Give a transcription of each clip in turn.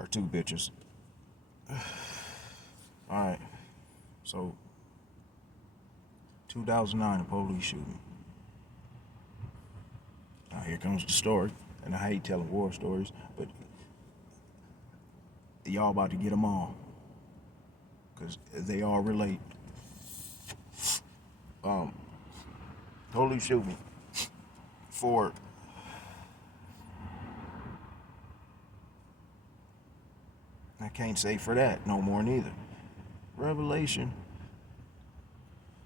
Part two, bitches. Alright, so 2009, the police shooting. Now here comes the story, and I hate telling war stories, but y'all about to get them all, because they all relate. Police shoot me for I can't say for that no more neither. Revelation.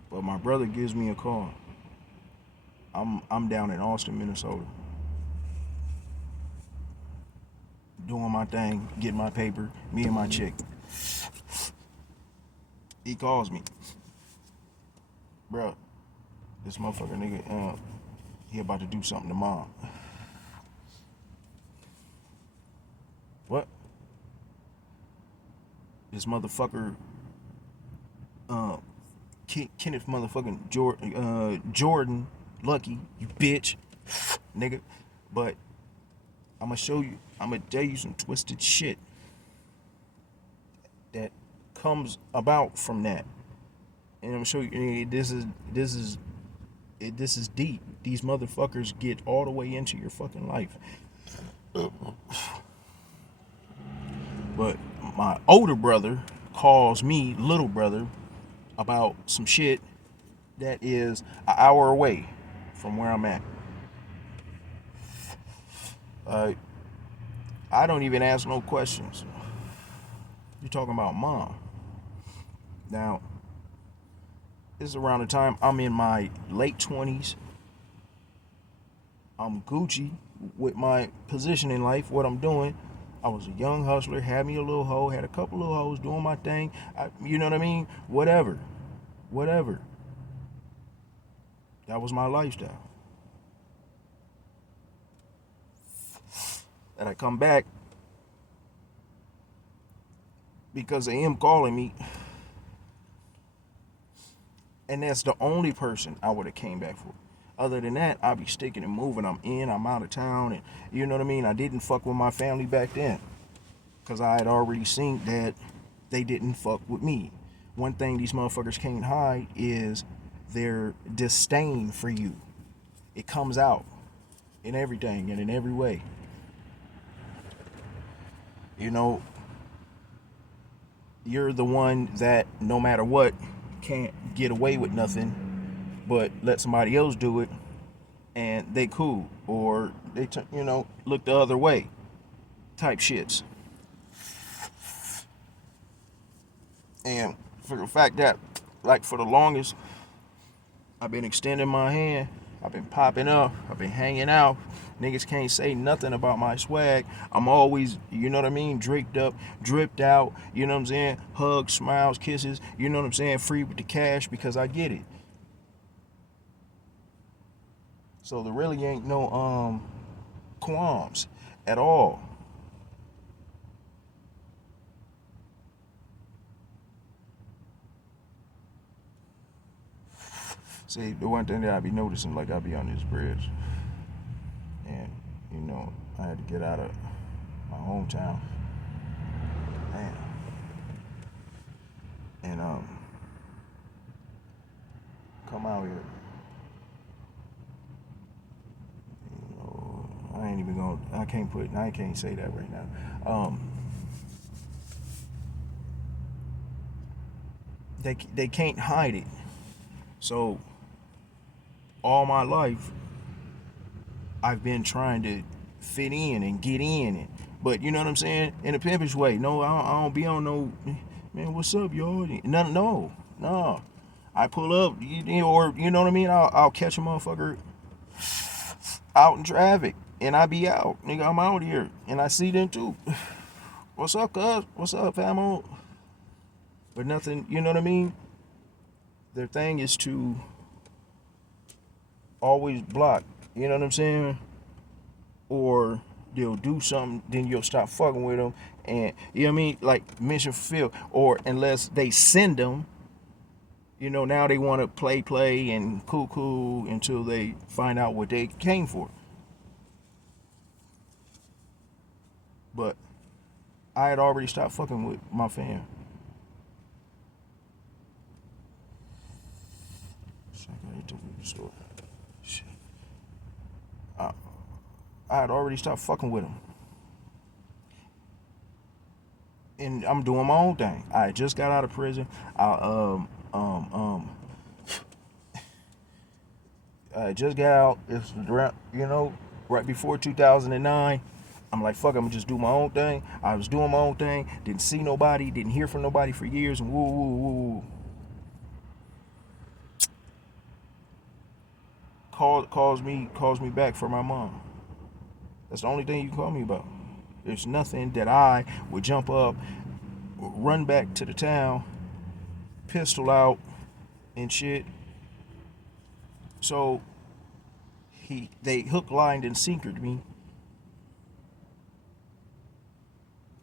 But my brother gives me a call. I'm down in Austin, Minnesota. Doing my thing, getting my paper, me and my chick. He calls me. Bro, this motherfucker nigga, he about to do something to mom. What? This motherfucker, Kenneth motherfucking Jordan, Lucky, you bitch, nigga. But I'm gonna show you, I'm gonna tell you some twisted shit that comes about from that, and I'm gonna show you. This is deep. These motherfuckers get all the way into your fucking life. But my older brother calls me little brother about some shit that is an hour away from where I'm at. I don't even ask no questions. You're talking about mom. Now, this is around the time I'm in my late 20s. I'm Gucci with my position in life, what I'm doing. I was a young hustler, had me a little hoe, had a couple little hoes doing my thing. You know what I mean? Whatever. That was my lifestyle. And I come back because of him calling me. And that's the only person I would have came back for. Other than that, I'll be sticking and moving. I'm out of town, and you know what I mean? I didn't fuck with my family back then, because I had already seen that they didn't fuck with me. One thing these motherfuckers can't hide is their disdain for you. It comes out in everything and in every way. You know, you're the one that no matter what can't get away with nothing, but let somebody else do it and they cool, or they look the other way type shits. And for the fact that, like, for the longest, I've been extending my hand, I've been popping up, I've been hanging out. Niggas can't say nothing about my swag. I'm always, you know what I mean, draped up, dripped out, you know what I'm saying? Hugs, smiles, kisses, you know what I'm saying? Free with the cash, because I get it. So there really ain't no qualms at all. See, the one thing that I be noticing, like, I be on this bridge, and I had to get out of my hometown, man, and come out here. I ain't even gonna. I can't say that right now. They can't hide it. So all my life, I've been trying to fit in and get in, but you know what I'm saying, in a pimpish way. No, I don't be on no, man, what's up, y'all? No. I pull up, or you know what I mean. I'll catch a motherfucker out in traffic, and I be out, nigga. I'm out here, and I see them too. What's up, cuz? What's up, famo? But nothing, you know what I mean. Their thing is to always block, you know what I'm saying? Or they'll do something, then you'll stop fucking with them, and you know what I mean? Like, mission fulfilled. Or unless they send them, now they want to play and cool until they find out what they came for. But I had already stopped fucking with my fam. Shit, I gotta take the store. Shit. I, I had already stopped fucking with them. And I'm doing my own thing. I just got out of prison. I just got out. It's right before 2009. I'm like, fuck, I'm gonna just do my own thing. I was doing my own thing. Didn't see nobody. Didn't hear from nobody for years. And woo, woo, woo, woo. Calls me back for my mom. That's the only thing you can call me about. There's nothing that I would jump up, run back to the town, pistol out, and shit. So they hook, lined, and sinkered me,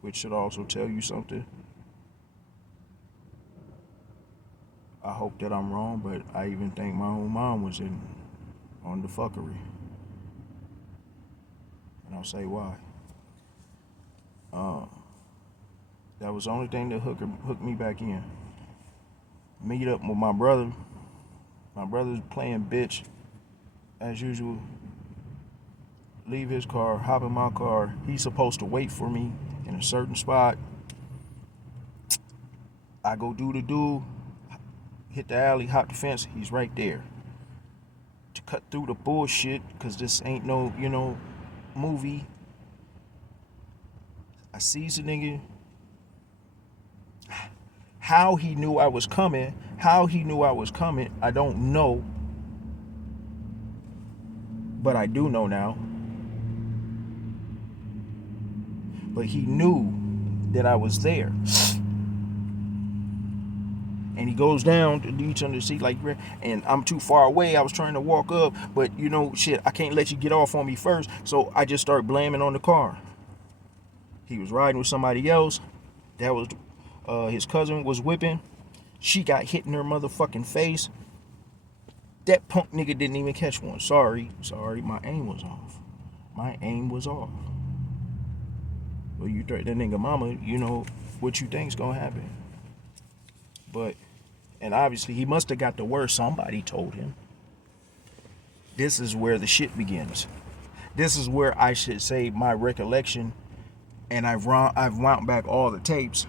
which should also tell you something. I hope that I'm wrong, but I even think my own mom was in on the fuckery, and I'll say why. Uh, that was the only thing that hooked me back in. Meet up with my brother. My brother's playing bitch as usual. Leave his car, hop in my car. He's supposed to wait for me in a certain spot. I go do, hit the alley, hop the fence. He's right there. To cut through the bullshit, because this ain't no, movie. I sees the nigga. How he knew I was coming, I don't know. But I do know now. But he knew that I was there. And he goes down to reach under the seat like, and I'm too far away. I was trying to walk up, but shit, I can't let you get off on me first. So I just start blaming on the car. He was riding with somebody else. That was his cousin was whipping. She got hit in her motherfucking face. That punk nigga didn't even catch one. Sorry, my aim was off. Well, you threat that nigga mama, what you think's gonna happen. But, and obviously he must have got the word. Somebody told him. This is where the shit begins. This is where I should say my recollection, and I've wound back all the tapes,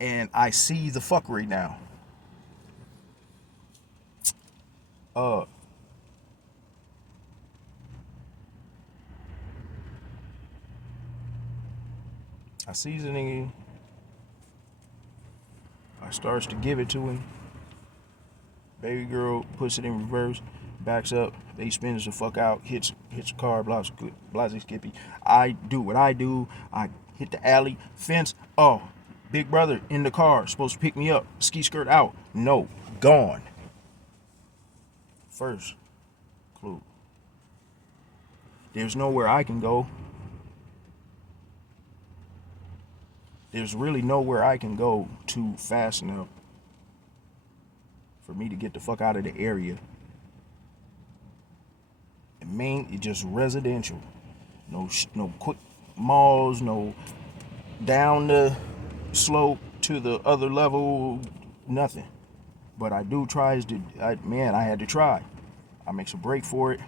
and I see the fuckery now. I sees the nigga. I starts to give it to him. Baby girl puts it in reverse, backs up. They spins the fuck out, hits the car, blase skippy. I do what I do. I hit the alley, fence. Oh, big brother in the car, supposed to pick me up. Ski skirt out. No, gone. First clue. There's nowhere I can go. There's really nowhere I can go to fast enough for me to get the fuck out of the area. And it's just residential. No quick malls, no down the slope to the other level, nothing. But I do try I had to try. I make a break for it.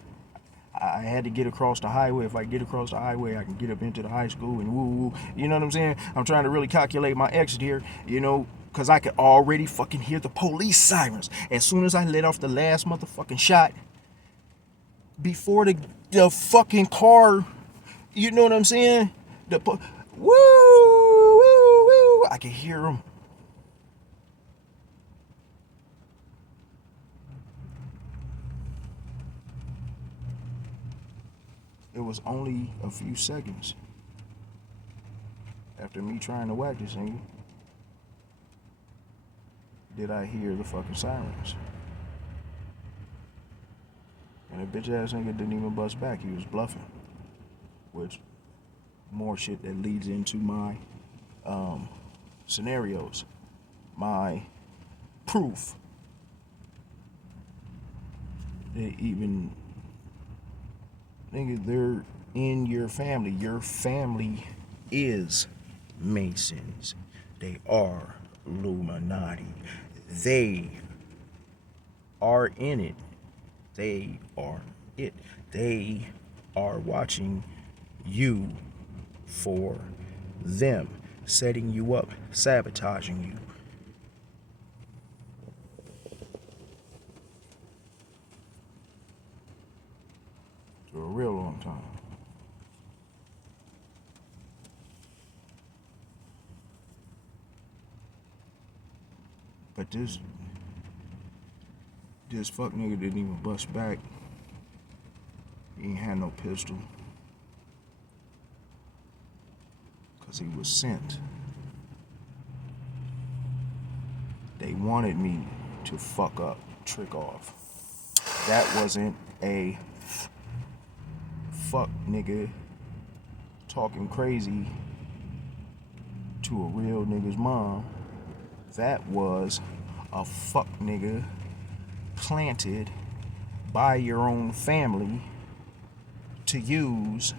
I had to get across the highway. If I get across the highway, I can get up into the high school and woo. You know what I'm saying? I'm trying to really calculate my exit here, because I could already fucking hear the police sirens. As soon as I let off the last motherfucking shot, before the fucking car, you know what I'm saying? Woo, woo, woo. I can hear them. It was only a few seconds after me trying to whack this nigga did I hear the fucking sirens. And a bitch ass nigga didn't even bust back. He was bluffing. Which, more shit that leads into my scenarios. My proof. They even, nigga, they're in your family. Your family is Masons. They are Illuminati. They are in it. They are it. They are watching you for them, setting you up, sabotaging you. For a real long time. But this fuck nigga didn't even bust back. He ain't had no pistol. Cause he was sent. They wanted me to fuck up, trick off. That wasn't a fuck nigga talking crazy to a real nigga's mom. That was a fuck nigga planted by your own family to use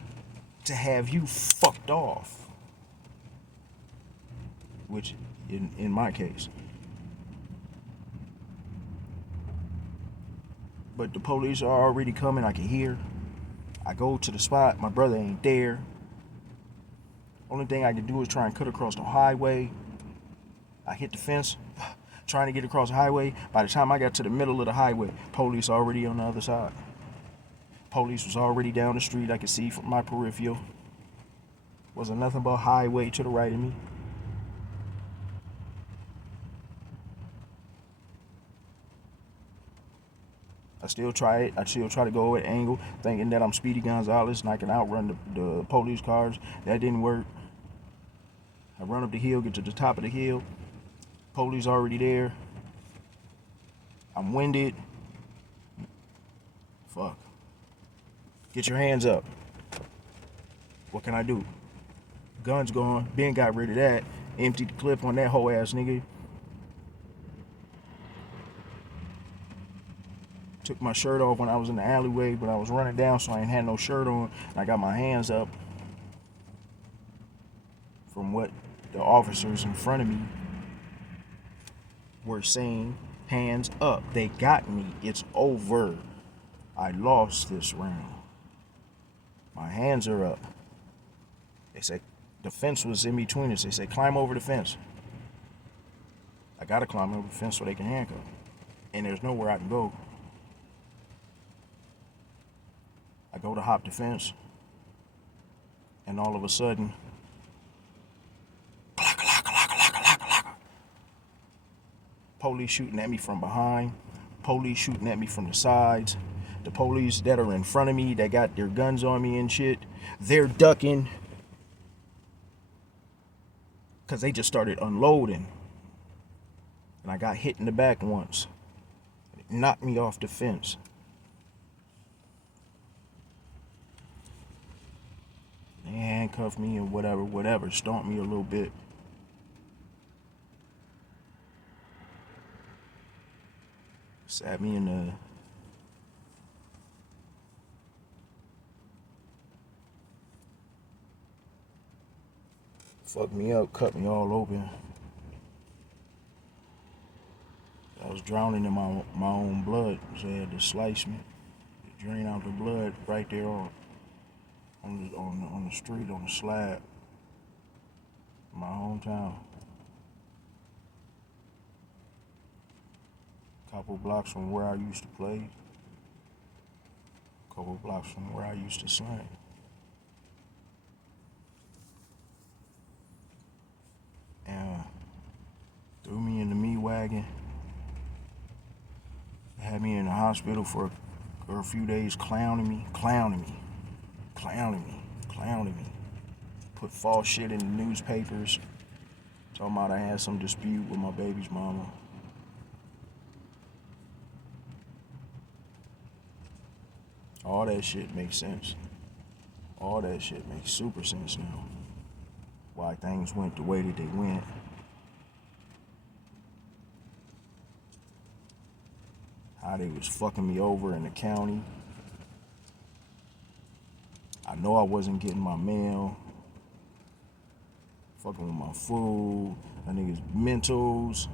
to have you fucked off. Which, in my case. But the police are already coming, I can hear. I go to the spot, my brother ain't there. Only thing I can do is try and cut across the highway. I hit the fence, trying to get across the highway. By the time I got to the middle of the highway, police already on the other side. Police was already down the street, I could see from my peripheral. Wasn't nothing but highway to the right of me. I still try it. I still try to go at an angle, thinking that I'm Speedy Gonzalez and I can outrun the police cars. That didn't work. I run up the hill, get to the top of the hill. Police already there. I'm winded. Fuck. Get your hands up. What can I do? Gun's gone. Ben got rid of that. Emptied the clip on that whole ass nigga. Took my shirt off when I was in the alleyway, but I was running down, so I ain't had no shirt on. I got my hands up from what the officers in front of me were saying. Hands up. They got me. It's over. I lost this round. My hands are up. They said the fence was in between us. They said climb over the fence. I gotta climb over the fence so they can handcuff. And there's nowhere I can go. I go to hop the fence, and all of a sudden, police shooting at me from behind, police shooting at me from the sides. The police that are in front of me, that got their guns on me and shit, they're ducking because they just started unloading. And I got hit in the back once. It knocked me off the fence. They handcuffed me and whatever, stomped me a little bit. Sat me in the fucked me up, cut me all open. I was drowning in my own blood, so they had to slice me, drain out the blood right there on the street, on the slab, in my hometown. Couple blocks from where I used to play. Couple blocks from where I used to slang. And threw me in the meat wagon. Had me in the hospital for a few days, clowning me. Put false shit in the newspapers, talking about I had some dispute with my baby's mama. All that shit makes sense. All that shit makes super sense now. Why things went the way that they went. How they was fucking me over in the county. I know I wasn't getting my mail. fucking with my food. That niggas mentals.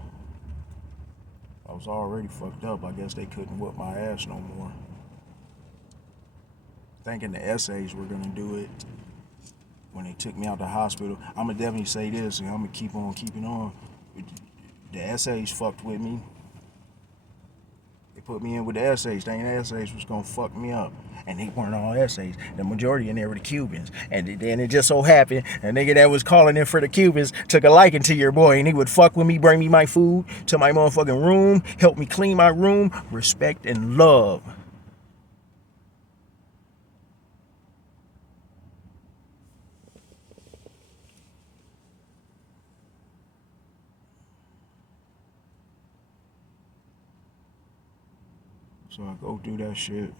I was already fucked up. I guess they couldn't whip my ass no more. Thinking the essays were gonna do it when they took me out the hospital. I'ma definitely say this, and I'm gonna keep on keeping on. The essays fucked with me. They put me in with the essays. Thinking the essays was gonna fuck me up. And they weren't all essays. The majority in there were the Cubans. And then it just so happened a nigga that was calling in for the Cubans took a liking to your boy, and he would fuck with me, bring me my food to my motherfucking room, help me clean my room, respect and love. So I go do that shit.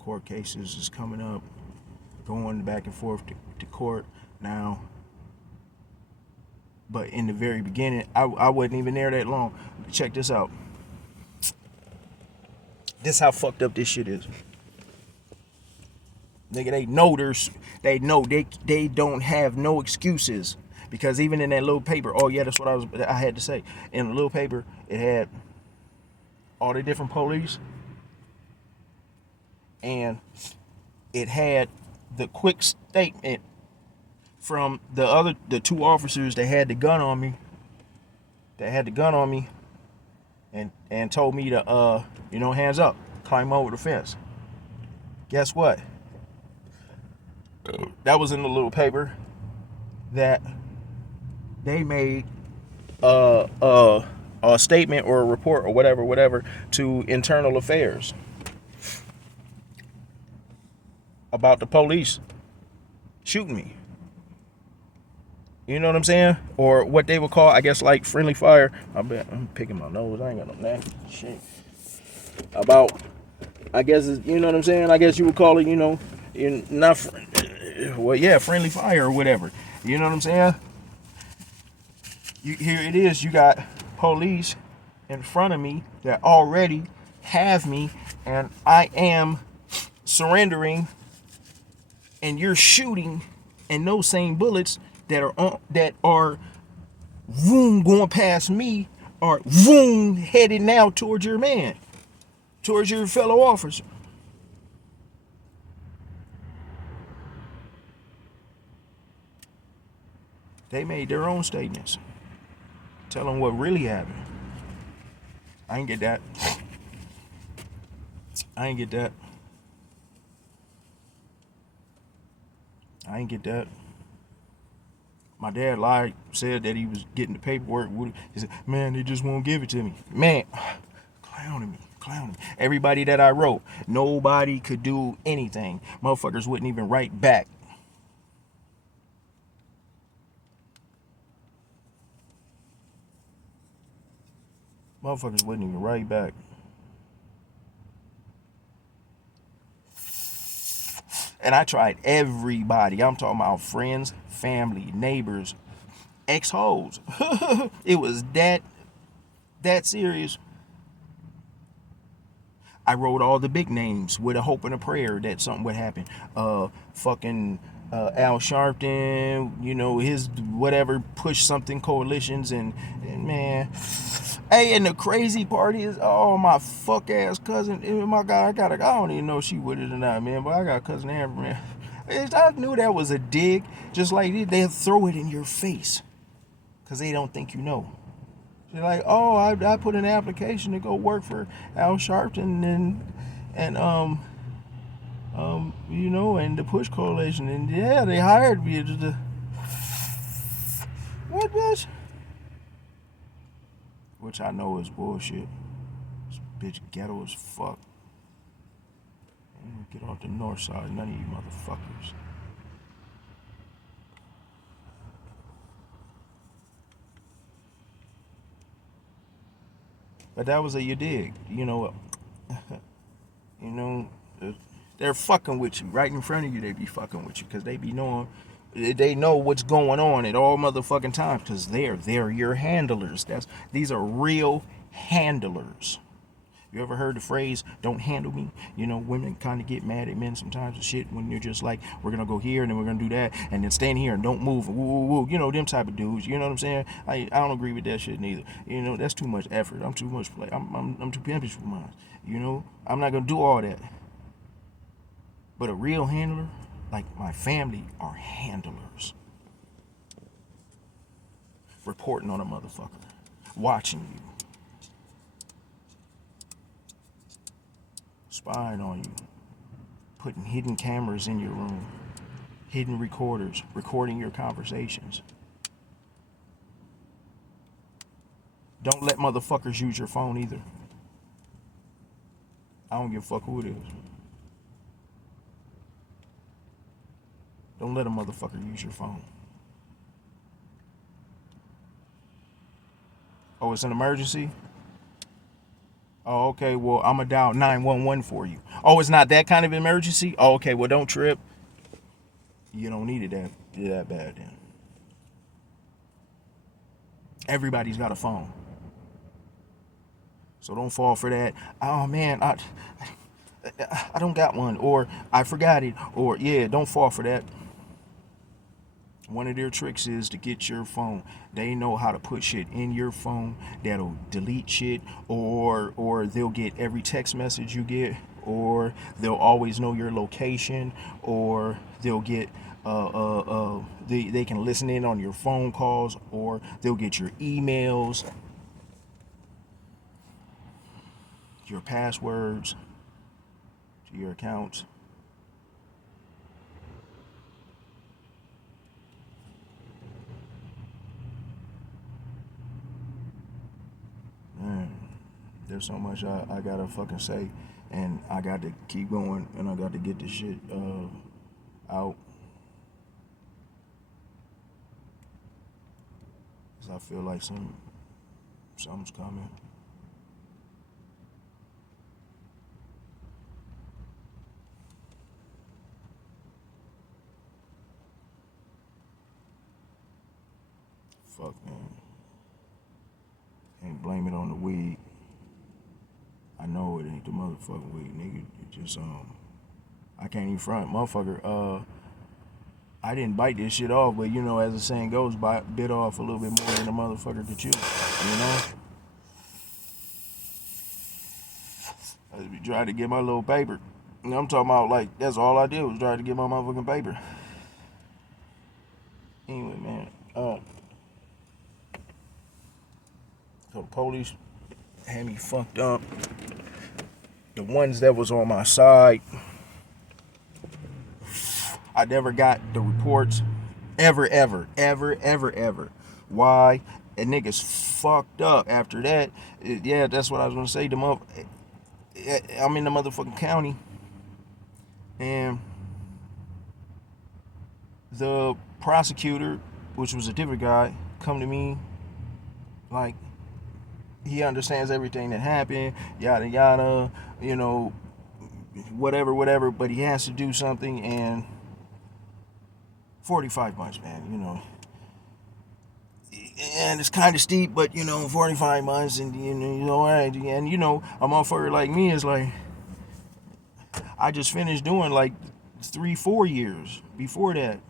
Court cases is coming up, going back and forth to court now. But in the very beginning, I wasn't even there that long. Check this out. This how fucked up this shit is. Nigga, they know they don't have no excuses. Because even in that little paper, oh yeah, that's what I had to say. In the little paper, it had all the different police, and it had the quick statement from the two officers that had the gun on me, and told me to hands up, climb over the fence. Guess what? That was in the little paper that they made a statement or a report or whatever to internal affairs about the police shooting me. You know what I'm saying? Or what they would call, I guess, like friendly fire. I'm picking my nose. I ain't got no nasty shit. About, I guess, you know what I'm saying? I guess you would call it, not, friendly fire or whatever. You know what I'm saying? Here it is. You got police in front of me that already have me, and I am surrendering, and you're shooting, and those same bullets that are vroom going past me are vroom headed now towards your man, towards your fellow officer. They made their own statements, telling what really happened. I ain't get that. I ain't get that. My dad lied, said that he was getting the paperwork. He said, man, they just won't give it to me. Man, clowning me. Everybody that I wrote, nobody could do anything. Motherfuckers wouldn't even write back. Motherfuckers wouldn't even write back. And I tried everybody. I'm talking about friends, family, neighbors, ex-hoes. It was that serious. I wrote all the big names with a hope and a prayer that something would happen. Fucking Al Sharpton, his whatever push something coalitions, and man. Hey, and the crazy part is, oh, my fuck ass cousin, my God, I don't even know if she with it or not, man, but I got a cousin Amber, man. I knew that was a dig, just like they'll throw it in your face, because they don't think you know. They're like, oh, I put an application to go work for Al Sharpton and the Push Coalition, and yeah, they hired me to what, bitch? Which I know is bullshit. This bitch ghetto as fuck. Get off the north side, none of you motherfuckers. But that was you dig. They're fucking with you. Right in front of you, they be fucking with you. Because they be knowing, they know what's going on at all motherfucking times. Because they're your handlers. These are real handlers. You ever heard the phrase, don't handle me? You know, women kind of get mad at men sometimes and shit when you're just like, we're going to go here and then we're going to do that and then stand here and don't move. Woo, woo, woo. You know, them type of dudes. You know what I'm saying? I don't agree with that shit neither. You know, that's too much effort. I'm too much play. I'm too pimpish for mine. You know, I'm not going to do all that. But a real handler, like my family, are handlers. Reporting on a motherfucker. Watching you. Spying on you. Putting hidden cameras in your room. Hidden recorders. Recording your conversations. Don't let motherfuckers use your phone either. I don't give a fuck who it is. Don't let a motherfucker use your phone. Oh, it's an emergency? Oh, okay, well, I'm going to dial 911 for you. Oh, it's not that kind of emergency? Oh, okay, well, don't trip. You don't need it that bad then. Everybody's got a phone. So don't fall for that. Oh, man, I don't got one. Or I forgot it. Or, yeah, don't fall for that. One of their tricks is to get your phone. They know how to put shit in your phone that'll delete shit, or they'll get every text message you get, or they'll always know your location, or they'll get they can listen in on your phone calls, or they'll get your emails, your passwords to your accounts. Man, there's so much I gotta fucking say, and I got to keep going, and I got to get this shit out. Cause I feel like something's coming. Fuck, man. Can't blame it on the weed. I know it ain't the motherfucking weed, nigga. It just I can't even front, motherfucker. I didn't bite this shit off, but you know, as the saying goes, bit off a little bit more than a motherfucker could chew. You know. I just be trying to get my little paper. And I'm talking about like that's all I did was try to get my motherfucking paper. Anyway, man. So the police had me fucked up. The ones that was on my side, I never got the reports. Ever. Why? And niggas fucked up after that. Yeah, that's what I was gonna say. I'm in the motherfucking county, and the prosecutor, which was a different guy, come to me like he understands everything that happened, yada yada, you know, whatever, but he has to do something, and 45 months, man, you know. And it's kind of steep, but you know, 45 months, and you know, all right, and you know, a motherfucker like me is like, I just finished doing like 3-4 years before that.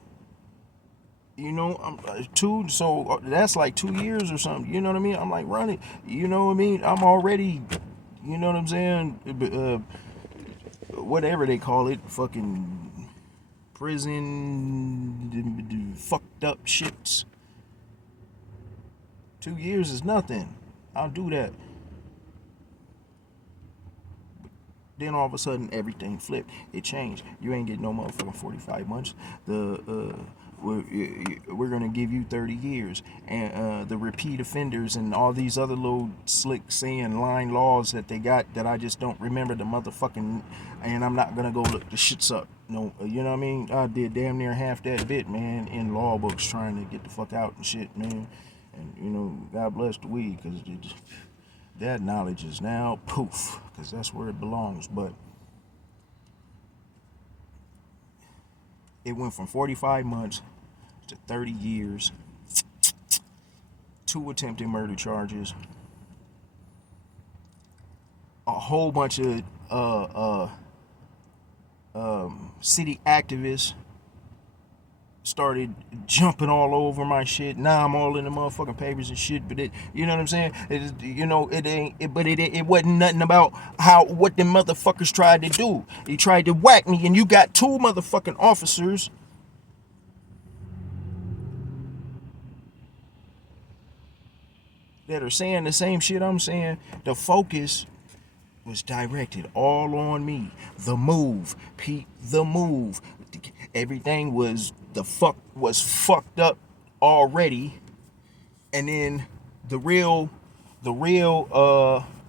You know, I'm 2, so that's like 2 years or something. You know what I mean? I'm like running. You know what I mean? I'm already, you know what I'm saying? Whatever they call it, fucking prison, fucked up shits. 2 years is nothing. I'll do that. Then all of a sudden, everything flipped. It changed. You ain't getting no motherfucking 45 months. We're gonna give you 30 years, and the repeat offenders and all these other little slick saying line laws that they got that I just don't remember the motherfucking, and I'm not gonna go look the shits up. No, you know what I mean? I did damn near half that bit, man, in law books trying to get the fuck out and shit, man. And you know, God bless the weed, because that knowledge is now poof, because that's where it belongs. But it went from 45 months to 30 years, 2 attempted murder charges, a whole bunch of city activists started jumping all over my shit. Now I'm all in the motherfucking papers and shit. But it, you know what I'm saying? It ain't. It wasn't nothing about what them motherfuckers tried to do. They tried to whack me, and you got two motherfucking officers that are saying the same shit I'm saying. The focus was directed all on me. The move, Pete. The move. Everything was fucked up already, and then the real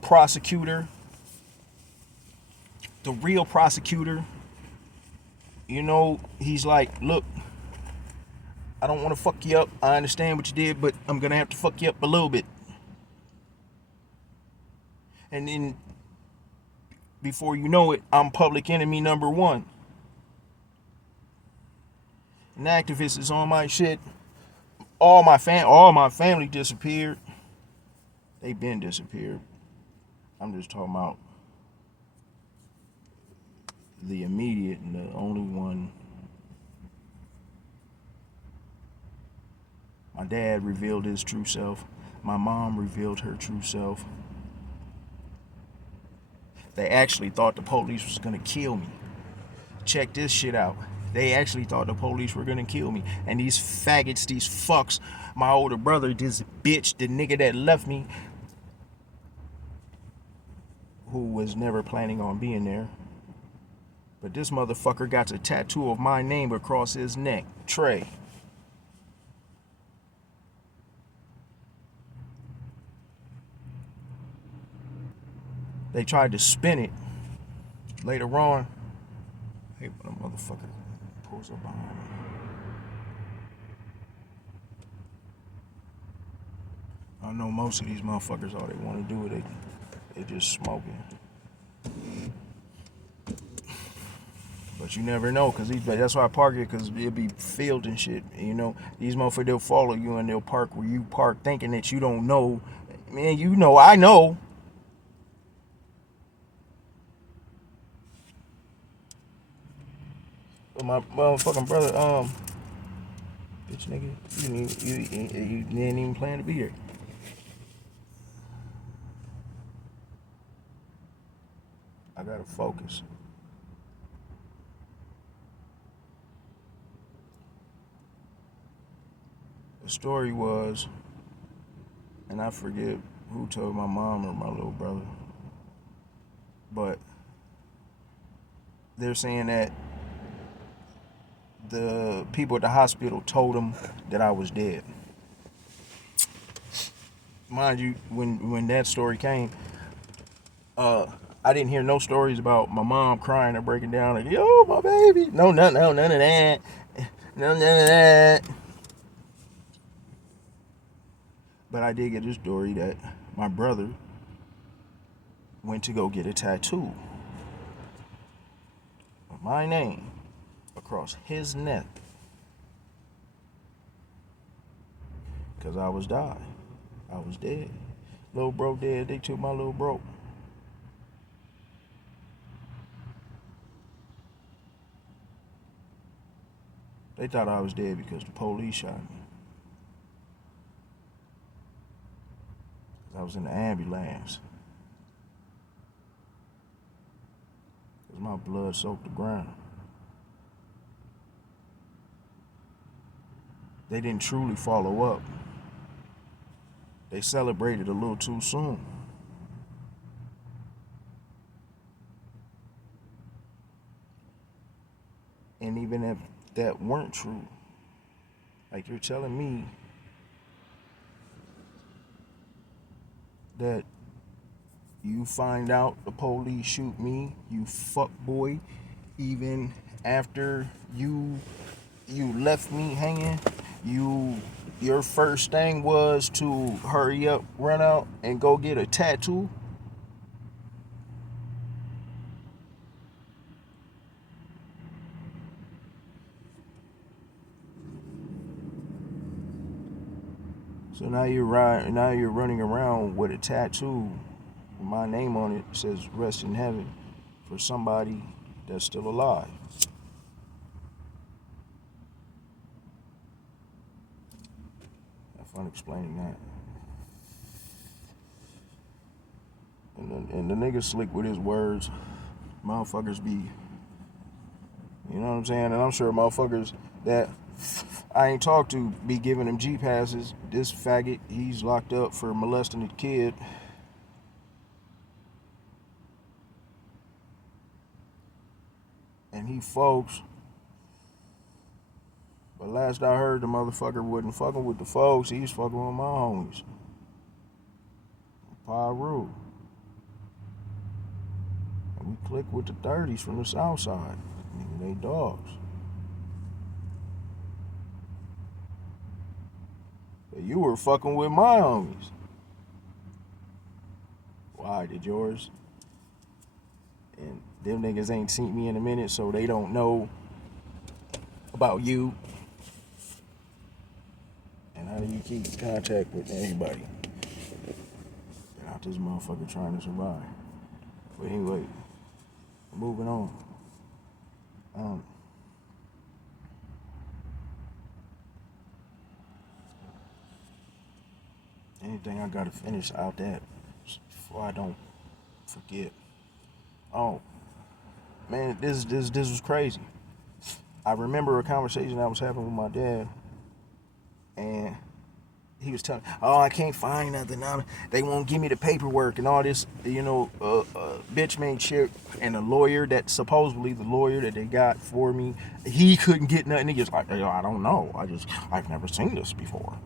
prosecutor, he's like, look, I don't want to fuck you up. I understand what you did, but I'm gonna have to fuck you up a little bit. And then before you know it, I'm public enemy number one. An activist is on my shit. All my family disappeared. They been disappeared. I'm just talking about the immediate and the only one. My dad revealed his true self. My mom revealed her true self. They actually thought the police was gonna kill me. Check this shit out. They actually thought the police were gonna kill me. And these faggots, these fucks, my older brother, this bitch, the nigga that left me, who was never planning on being there. But this motherfucker got a tattoo of my name across his neck. Trey. They tried to spin it later on. Hey, when a motherfucker pulls up behind me. I know most of these motherfuckers, all they want to do is they just smoking. But you never know, because that's why I park it, because it'll be filled and shit. You know, these motherfuckers, they'll follow you and they'll park where you park thinking that you don't know. Man, you know, I know. But my motherfucking brother, bitch nigga, you didn't even plan to be here. I gotta focus. The story was, and I forget who told my mom or my little brother, but they're saying that the people at the hospital told them that I was dead. Mind you, when that story came, I didn't hear no stories about my mom crying or breaking down like, yo, my baby. No, none of that. None of that. But I did get a story that my brother went to go get a tattoo of my name across his neck because I was dead. Little bro dead. They took my little bro. They thought I was dead because the police shot me. I was in the ambulance. Because my blood soaked the ground. They didn't truly follow up. They celebrated a little too soon. And even if that weren't true, like you're telling me that you find out the police shoot me, you fuck boy, even after you left me hanging, your first thing was to hurry up, run out, and go get a tattoo. So now you're running around with a tattoo my name on it says rest in heaven for somebody that's still alive. Have fun explaining that. And the nigga slick with his words. Motherfuckers be, you know what I'm saying? And I'm sure motherfuckers that I ain't talked to be giving him G passes. This faggot, he's locked up for molesting a kid. And he folks. But last I heard, the motherfucker wasn't fucking with the folks. He was fucking with my homies. Thru. And we click with the 30s from the south side. Nigga, they dogs. But you were fucking with my homies. Why did yours? And them niggas ain't seen me in a minute, so they don't know about you. And how do you keep contact with anybody? Get out this motherfucker trying to survive. But anyway, moving on. Anything I gotta finish out that before I don't forget. Oh man, this was crazy. I remember a conversation I was having with my dad, and he was telling, "Oh, I can't find nothing. They won't give me the paperwork and all this, bitch made shit." And the lawyer that supposedly the lawyer that they got for me, he couldn't get nothing. He just like, I don't know. I've never seen this before.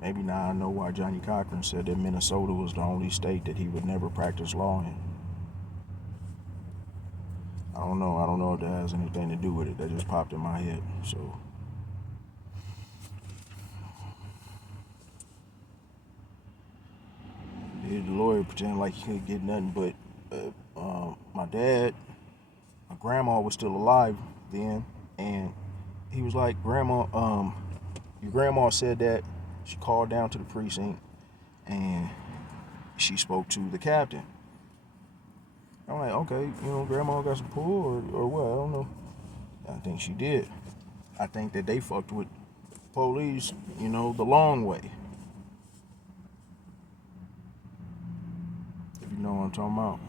Maybe now I know why Johnny Cochran said that Minnesota was the only state that he would never practice law in. I don't know. I don't know if that has anything to do with it. That just popped in my head. So. The lawyer pretended like he couldn't get nothing, but my dad, my grandma was still alive then, and he was like, "Grandma, your grandma said that she called down to the precinct and she spoke to the captain." I'm like, okay, grandma got some pull or what? I don't know. I think she did. I think that they fucked with police, the long way. If you know what I'm talking about.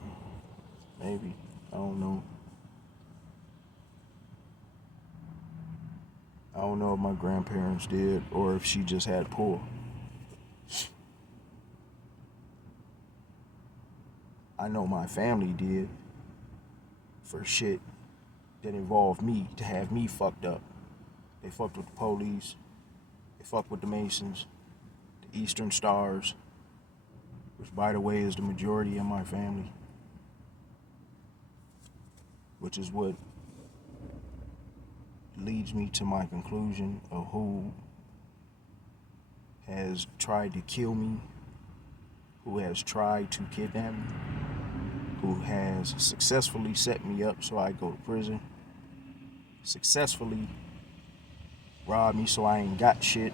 Maybe. I don't know. I don't know if my grandparents did or if she just had pull. I know my family did for shit that involved me to have me fucked up. They fucked with the police. They fucked with the Masons, the Eastern Stars, which by the way is the majority of my family, which is what leads me to my conclusion of who has tried to kill me, who has tried to kidnap me, who has successfully set me up so I go to prison, successfully robbed me so I ain't got shit,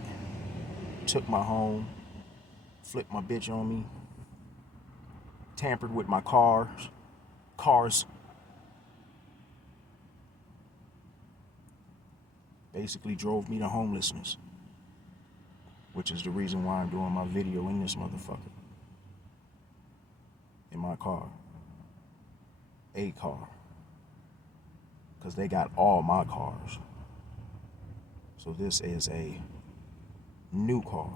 took my home, flipped my bitch on me, tampered with my cars, basically drove me to homelessness, which is the reason why I'm doing my video in this motherfucker. In my car. A car. Because they got all my cars. So this is a new car,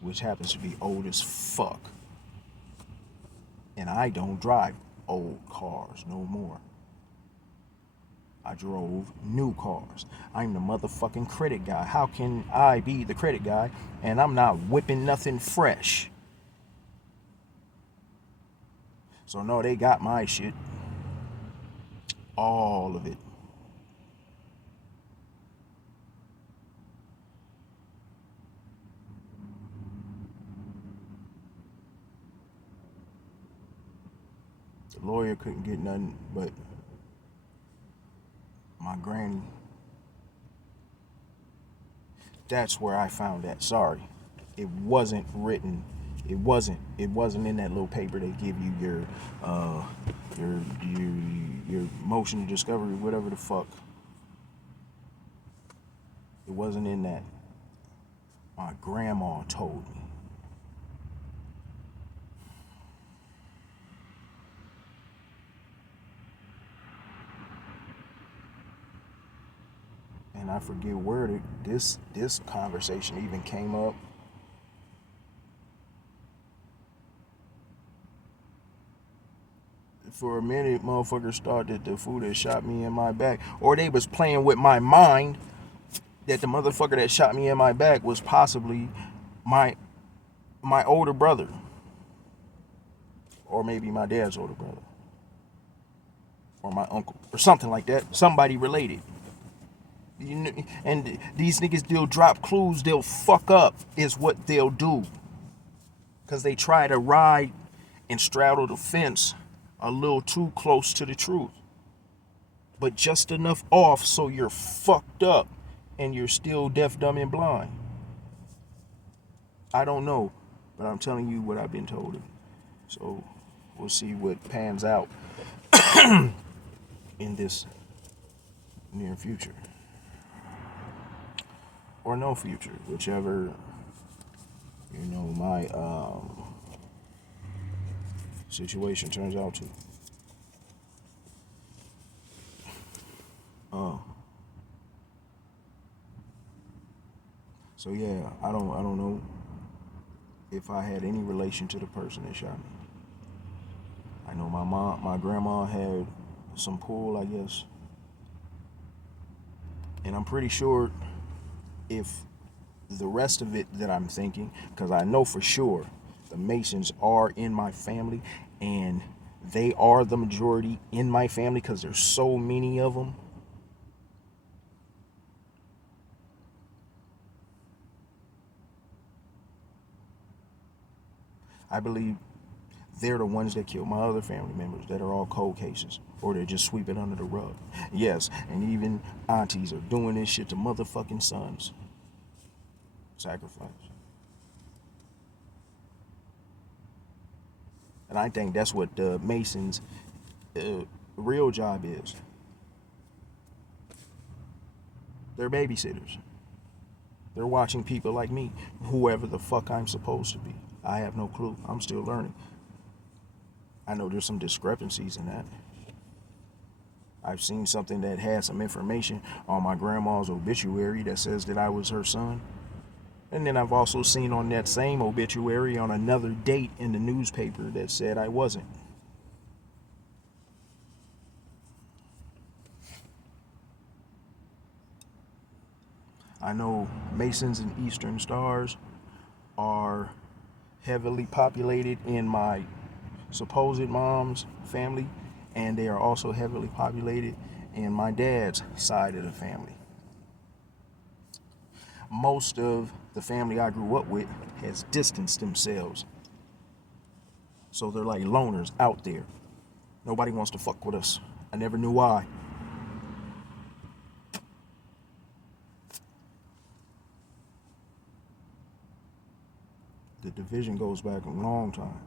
which happens to be old as fuck. And I don't drive old cars no more. I drove new cars. I'm the motherfucking credit guy. How can I be the credit guy and I'm not whipping nothing fresh? So no, they got my shit. All of it. The lawyer couldn't get nothing but my granny. That's where I found that. Sorry. It wasn't written. It wasn't. It wasn't in that little paper they give you your your motion of discovery, whatever the fuck. It wasn't in that. My grandma told me. And I forget where this conversation even came up. For a minute, motherfuckers thought that the fool that shot me in my back, or they was playing with my mind, that the motherfucker that shot me in my back was possibly my older brother, or maybe my dad's older brother, or my uncle, or something like that. Somebody related. You know, and these niggas, they'll drop clues, they'll fuck up, is what they'll do. Because they try to ride and straddle the fence a little too close to the truth. But just enough off so you're fucked up and you're still deaf, dumb, and blind. I don't know, but I'm telling you what I've been told. So we'll see what pans out in this near future. Or no future, whichever, my situation turns out to. So yeah, I don't know if I had any relation to the person that shot me. I know my grandma had some pull, I guess. And I'm pretty sure if the rest of it that I'm thinking, because I know for sure the Masons are in my family, and they are the majority in my family because there's so many of them. I believe they're the ones that killed my other family members that are all cold cases, or they're just sweeping under the rug. Yes, and even aunties are doing this shit to motherfucking sons. Sacrifice. And I think that's what the Masons' real job is. They're babysitters. They're watching people like me, whoever the fuck I'm supposed to be. I have no clue. I'm still learning. I know there's some discrepancies in that. I've seen something that had some information on my grandma's obituary that says that I was her son. And then I've also seen on that same obituary on another date in the newspaper that said I wasn't. I know Masons and Eastern Stars are heavily populated in my supposed mom's family, and they are also heavily populated in my dad's side of the family. Most of the family I grew up with has distanced themselves. So they're like loners out there. Nobody wants to fuck with us. I never knew why. The division goes back a long time.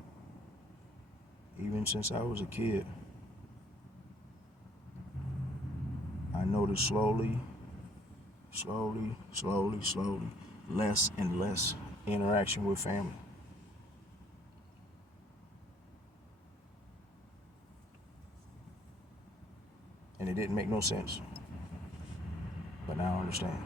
Even since I was a kid. I noticed slowly, less and less interaction with family. And it didn't make no sense. But now I understand.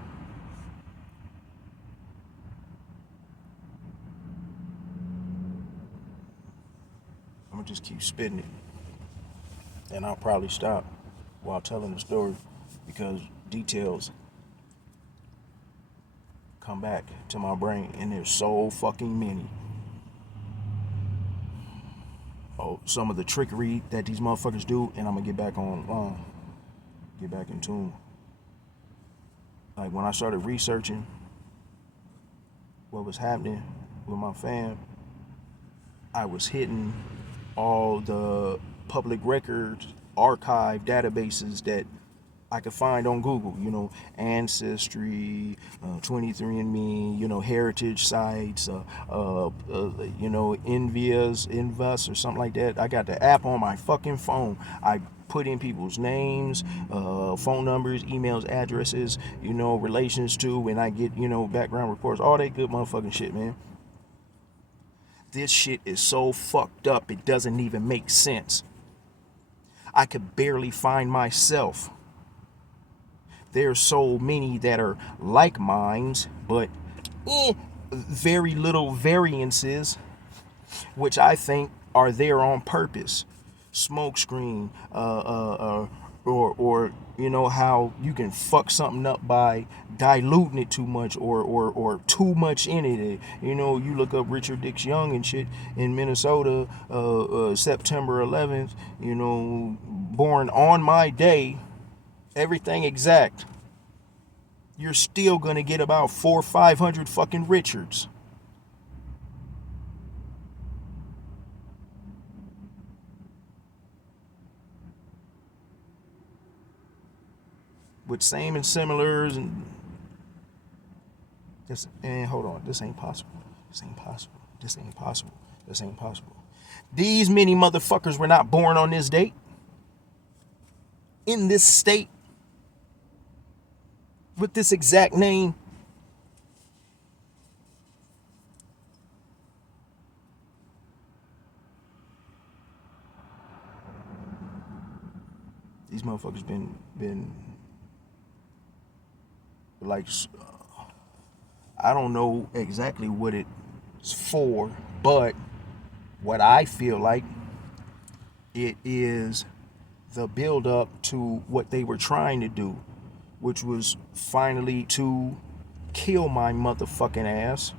I'm gonna just keep spitting it. And I'll probably stop while telling the story because details come back to my brain, and there's so fucking many. Oh, some of the trickery that these motherfuckers do, and I'm gonna get back in tune. Like when I started researching what was happening with my fam, I was hitting all the public records, archive databases that I could find on Google, Ancestry, 23andMe, heritage sites, Invus or something like that. I got the app on my fucking phone. I put in people's names, phone numbers, emails, addresses, relations to, and I get, background reports, all that good motherfucking shit, man. This shit is so fucked up, it doesn't even make sense. I could barely find myself. There's so many that are like minds, but very little variances, which I think are there on purpose. Smokescreen, or how you can fuck something up by diluting it too much, or too much in it. You look up Richard Dix Young and shit in Minnesota, September 11th. Born on my day, everything exact. You're still gonna get about 400 or 500 fucking Richards. With same and similars and this, and hold on, this ain't possible. This ain't possible. This ain't possible. This ain't possible. These many motherfuckers were not born on this date, in this state, with this exact name. These motherfuckers been like, I don't know exactly what it's for, but what I feel like it is the build up to what they were trying to do, which was finally to kill my motherfucking ass.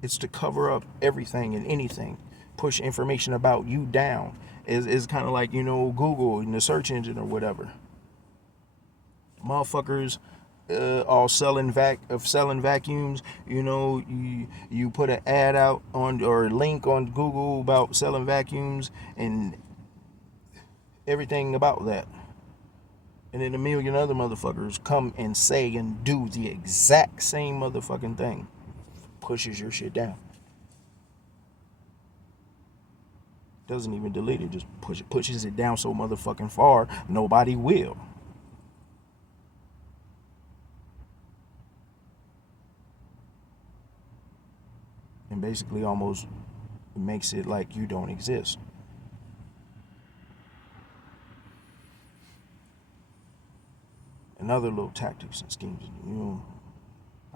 It's to cover up everything and anything, push information about you down. It's kind of like, Google and the search engine or whatever. Motherfuckers all selling vacuums. You put an ad out on, or a link on Google about selling vacuums and everything about that. And then a million other motherfuckers come and say and do the exact same motherfucking thing. Pushes your shit down. Doesn't even delete it, just pushes it down so motherfucking far, nobody will. And basically almost makes it like you don't exist. And other little tactics and schemes,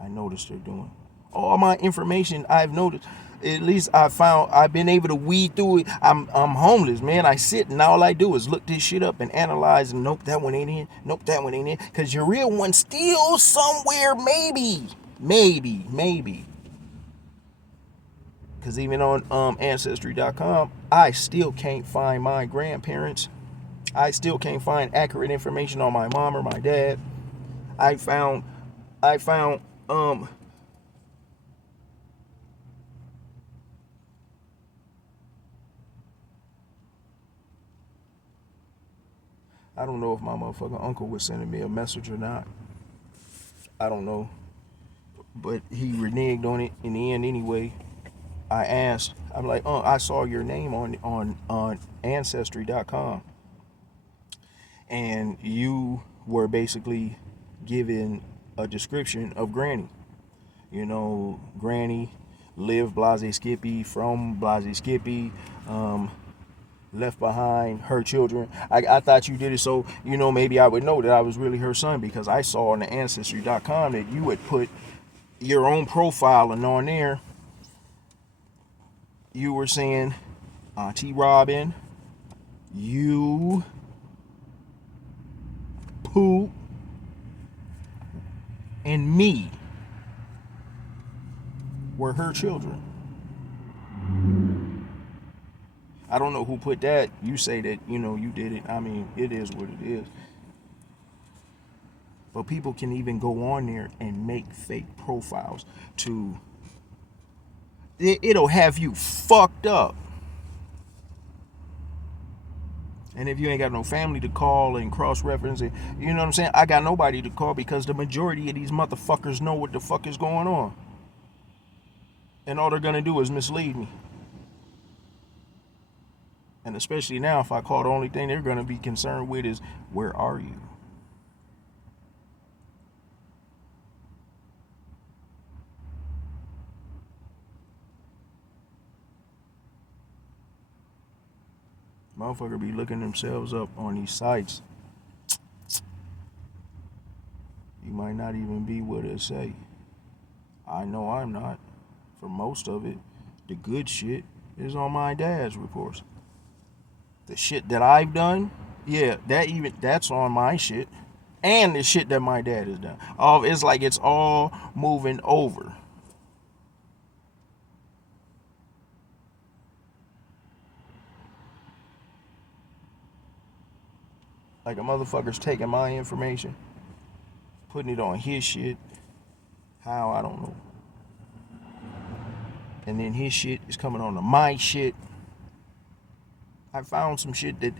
I noticed they're doing. All my information I've noticed, at least I've been able to weed through it. I'm homeless, man. I sit and all I do is look this shit up and analyze, and nope, that one ain't in. Nope, that one ain't in. Cause your real one's still somewhere, maybe. Cause even on Ancestry.com, I still can't find my grandparents. I still can't find accurate information on my mom or my dad. I found I don't know if my motherfucking uncle was sending me a message or not. I don't know. But he reneged on it in the end anyway. I asked, I'm like, I saw your name on Ancestry.com. And you were basically given a description of Granny. Granny lived Blase Skippy, from Blase Skippy, left behind her children. I thought you did it so, maybe I would know that I was really her son, because I saw on the Ancestry.com that you had put your own profile, and on there you were saying, Auntie Robin, you, Pooh, and me were her children. I don't know who put that. You say that, you did it. I mean, it is what it is. But people can even go on there and make fake profiles to it'll have you fucked up. And if you ain't got no family to call and cross-reference it, you know what I'm saying? I got nobody to call because the majority of these motherfuckers know what the fuck is going on. And all they're gonna do is mislead me. And especially now, if I call, the only thing they're gonna be concerned with is, where are you? Motherfucker be looking themselves up on these sites. You might not even be what it say. I know I'm not. For most of it, the good shit is on my dad's reports. The shit that I've done, yeah, that's on my shit. And the shit that my dad has done. It's like it's all moving over. Like a motherfucker's taking my information, putting it on his shit. How, I don't know. And then his shit is coming on to my shit. I found some shit that,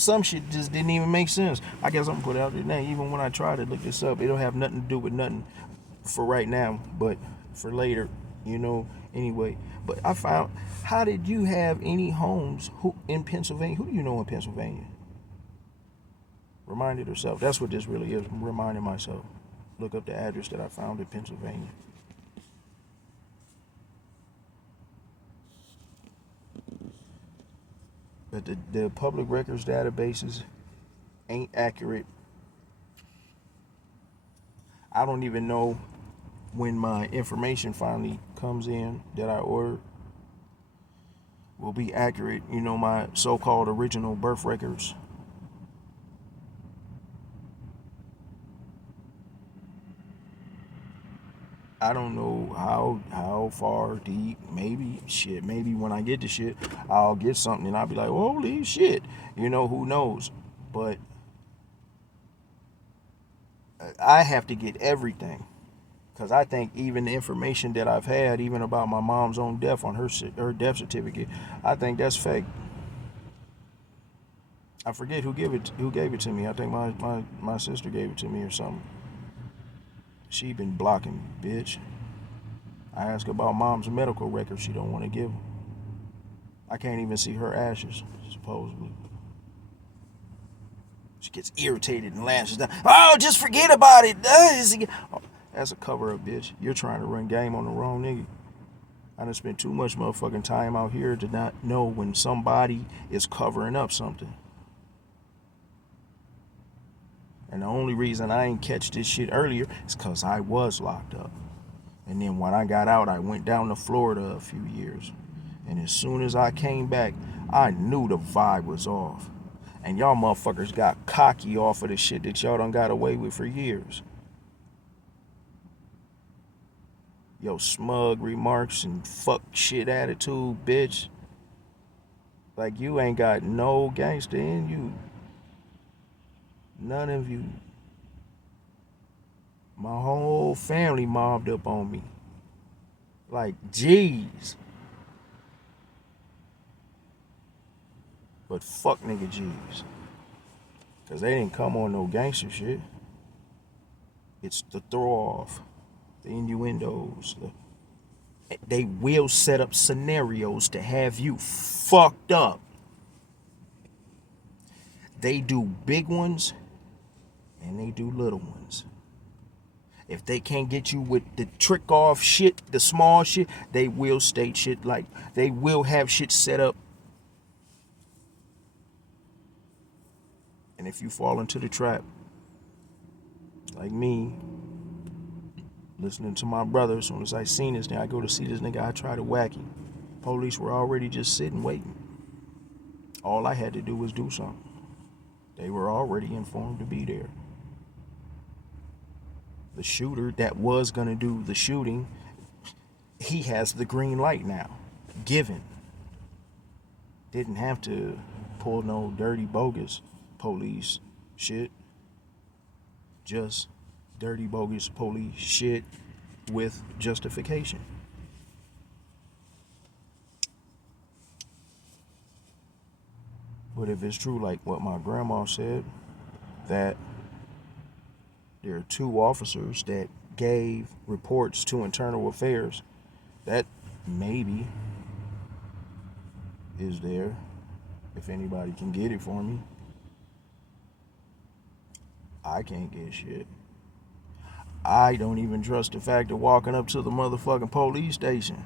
some shit just didn't even make sense. I guess I'm gonna put it out there now. Even when I try to look this up, it'll have nothing to do with nothing for right now, but for later, anyway. But I found, how did you have any homes in Pennsylvania? Who do you know in Pennsylvania? Reminded herself. That's what this really is. I'm reminding myself. Look up the address that I found in Pennsylvania. But the public records databases ain't accurate. I don't even know when my information finally comes in that I ordered will be accurate. My so-called original birth records. I don't know how far deep. Maybe when I get the shit, I'll get something and I'll be like, holy shit. Who knows? But I have to get everything. Because I think even the information that I've had, even about my mom's own death on her death certificate, I think that's fake. I forget who gave it to me. I think my sister gave it to me or something. She been blocking, bitch. I ask about mom's medical records, she don't want to give them. I can't even see her ashes, supposedly. She gets irritated and lashes down. Oh, just forget about it. That's a cover-up, bitch. You're trying to run game on the wrong nigga. I done spent too much motherfucking time out here to not know when somebody is covering up something. And the only reason I ain't catch this shit earlier is because I was locked up. And then when I got out, I went down to Florida a few years. And as soon as I came back, I knew the vibe was off. And y'all motherfuckers got cocky off of the shit that y'all done got away with for years. Yo, smug remarks and fuck shit attitude, bitch. Like you ain't got no gangster in you. None of you. My whole family mobbed up on me. Like, jeez. But fuck nigga G's. Because they didn't come on no gangster shit. It's the throw off, the innuendos. They will set up scenarios to have you fucked up. They do big ones and they do little ones. If they can't get you with the trick off shit, the small shit, they will state shit like they will have shit set up. And if you fall into the trap, like me, listening to my brother, as soon as I seen this nigga, I go to see this nigga, I try to whack him. Police were already just sitting waiting. All I had to do was do something. They were already informed to be there. The shooter that was gonna do the shooting, he has the green light now, given. Didn't have to pull no dirty bogus police shit. Just dirty bogus police shit with justification. But if it's true, like what my grandma said, that there are 2 officers that gave reports to internal affairs, that maybe is there. If anybody can get it for me, I can't get shit. I don't even trust the fact of walking up to the motherfucking police station.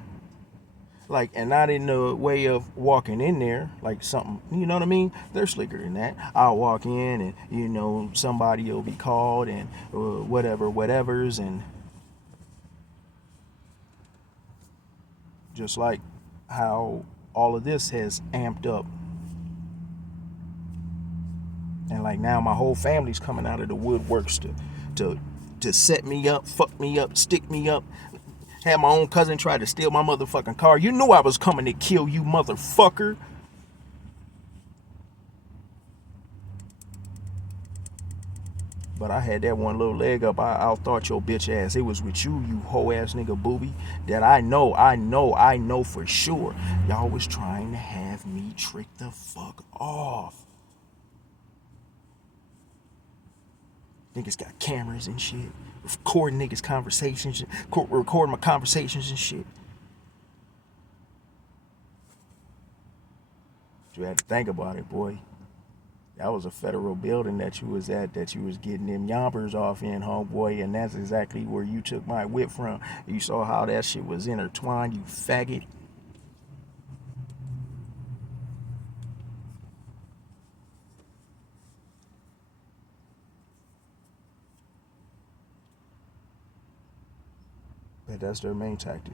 Like, and not in the way of walking in there like something, you know what I mean? They're slicker than that. I'll walk in and, you know, somebody will be called and whatever's, and just like how all of this has amped up. And like now my whole family's coming out of the woodworks to set me up, fuck me up, stick me up. Had my own cousin try to steal my motherfucking car. You knew I was coming to kill you, motherfucker. But I had that one little leg up. I thought your bitch ass. It was with you, you hoe ass nigga booby. That I know for sure. Y'all was trying to have me trick the fuck off. Niggas got cameras and shit. Recording niggas' conversations. Recording my conversations and shit. You had to think about it, boy. That was a federal building that you was at, that you was getting them yompers off in, homeboy, and that's exactly where you took my whip from. You saw how that shit was intertwined, you faggot. But that's their main tactic,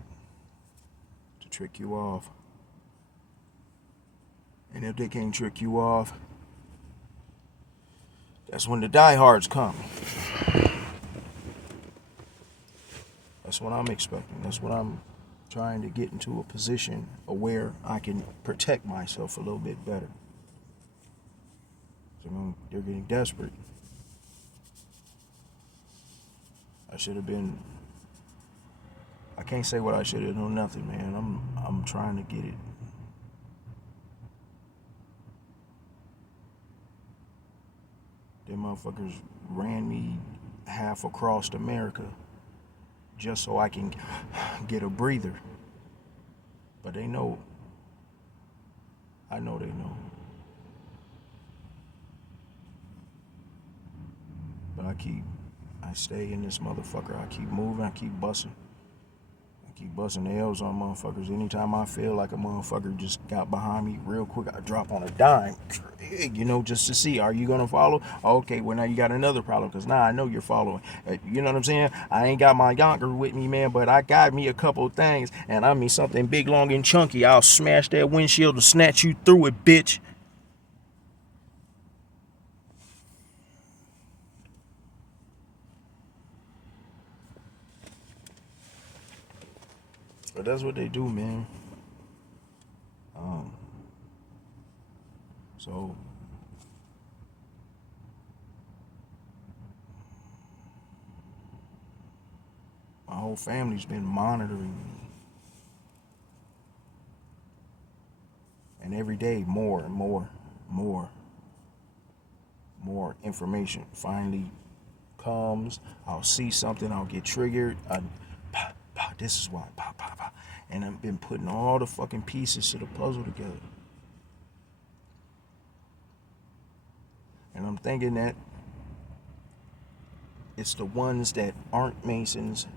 to trick you off. And if they can't trick you off, that's when the diehards come. That's what I'm expecting. That's what I'm trying to get into, a position where I can protect myself a little bit better. So they're getting desperate. I should have been. I can't say what I should have done. Nothing, man. I'm trying to get it. Them motherfuckers ran me half across America just so I can get a breather. But they know. I know they know. But I stay in this motherfucker. I keep moving. I keep busting. I keep busting L's on motherfuckers. Anytime I feel like a motherfucker just got behind me real quick, I drop on a dime, you know, just to see, are you gonna follow? Okay, well now you got another problem, because now I know you're following. You know what I'm saying? I ain't got my yonker with me, man, but I got me a couple things, and I mean something big, long, and chunky. I'll smash that windshield and snatch you through it, bitch. But that's what they do, man. So my whole family's been monitoring me. And every day, more and more information finally comes. I'll see something, I'll get triggered. This is why. And I've been putting all the fucking pieces to the puzzle together. And I'm thinking that it's the ones that aren't Masons,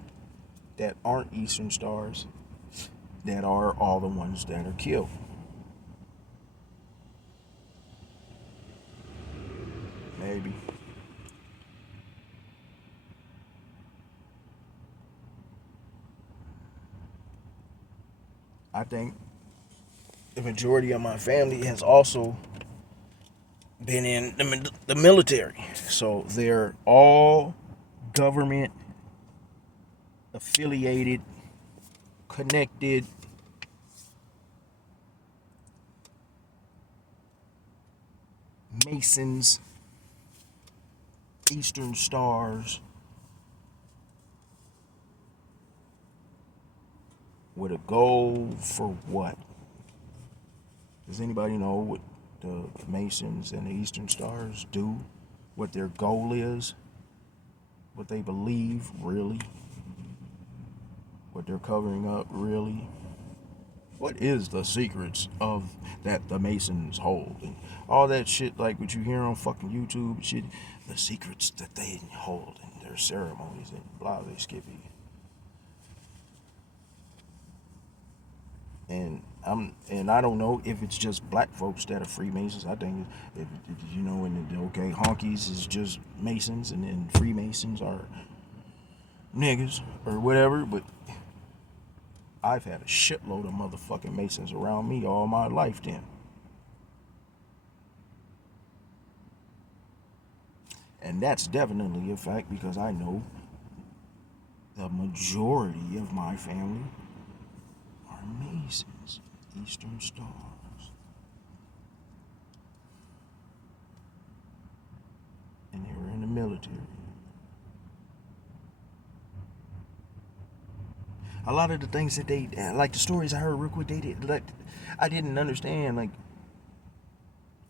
that aren't Eastern Stars, that are all the ones that are killed. Maybe. I think the majority of my family has also been in the military. So they're all government affiliated, connected. Masons, Eastern Stars, with a goal for what? Does anybody know what the Masons and the Eastern Stars do, what their goal is, what they believe really, what they're covering up really. What is the secrets of that the Masons hold and all that shit, like what you hear on fucking YouTube and shit, the secrets that they hold in their ceremonies and blah, they skippy. And I don't know if it's just black folks that are Freemasons. I think if you know, okay, honkies is just Masons, and then Freemasons are niggas or whatever. But I've had a shitload of motherfucking Masons around me all my life. Then, and that's definitely a fact because I know the majority of my family are Masons, Eastern Stars. And they were in the military. A lot of the things that they, like the stories I heard real quick, they did, like, I didn't understand. Like,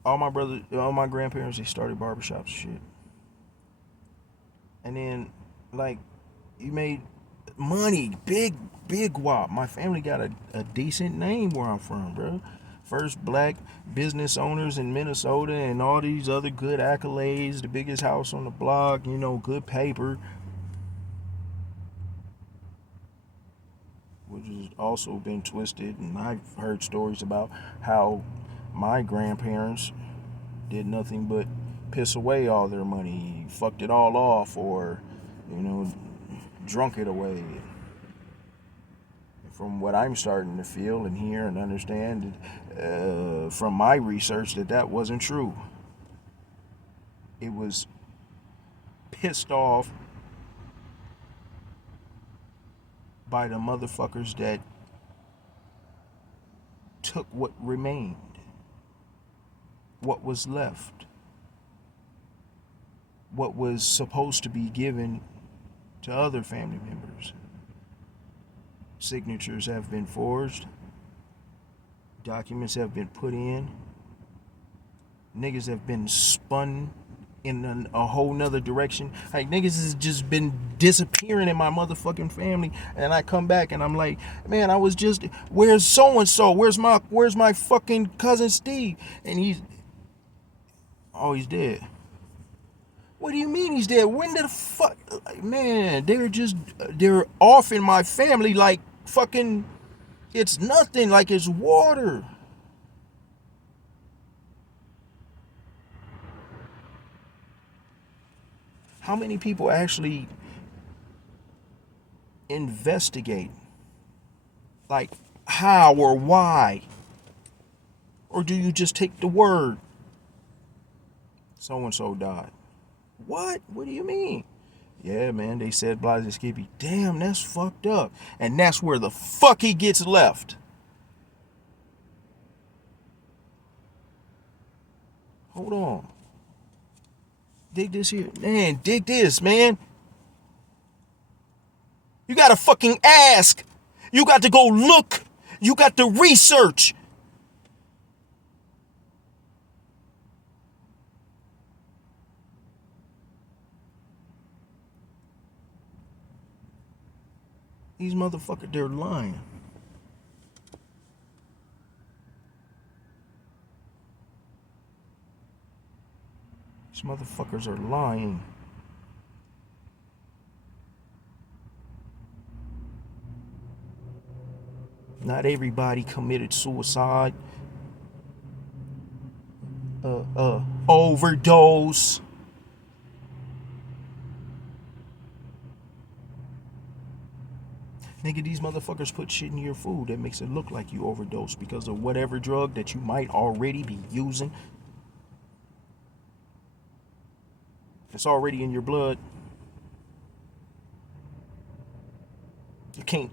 all my grandparents, they started barbershops and shit. And then, like, you made money, big wop. My family got a decent name where I'm from, bro. First black business owners in Minnesota and all these other good accolades, the biggest house on the block, good paper. Which has also been twisted, and I've heard stories about how my grandparents did nothing but piss away all their money, fucked it all off, or, drunk it away. From what I'm starting to feel and hear and understand from my research, that wasn't true. It was pissed off by the motherfuckers that took what remained, what was left, what was supposed to be given to other family members. Signatures have been forged, documents have been put in, niggas have been spun in a whole nother direction. Like, niggas has just been disappearing in my motherfucking family, and I come back and I'm like, man, I was just, where's so and so? Where's my fucking cousin Steve? And he's dead. What do you mean he's dead? When the fuck? Like, man, they're off in my family like fucking, it's nothing, like it's water. How many people actually investigate, like, how or why? Or do you just take the word, so-and-so died? What? What do you mean? Yeah, man, they said blah, skippy. Damn, that's fucked up. And that's where the fuck he gets left. Hold on. Dig this here. Man, dig this, man. You gotta fucking ask. You got to go look. You got to research. These motherfuckers, they're lying. These motherfuckers are lying. Not everybody committed suicide. Overdose. Nigga, these motherfuckers put shit in your food that makes it look like you overdosed because of whatever drug that you might already be using. It's already in your blood. You can't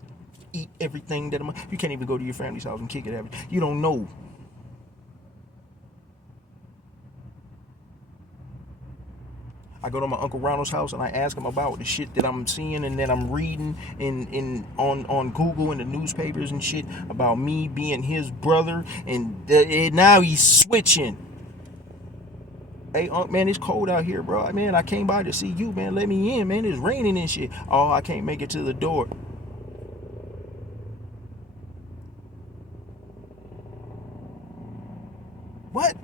eat everything that you can't even go to your family's house and kick it. You don't know. I go to my Uncle Ronald's house and I ask him about the shit that I'm seeing and that I'm reading on Google and the newspapers and shit about me being his brother, and now he's switching. Hey, man, it's cold out here, bro. Man, I came by to see you, man. Let me in, man. It's raining and shit. Oh, I can't make it to the door. What?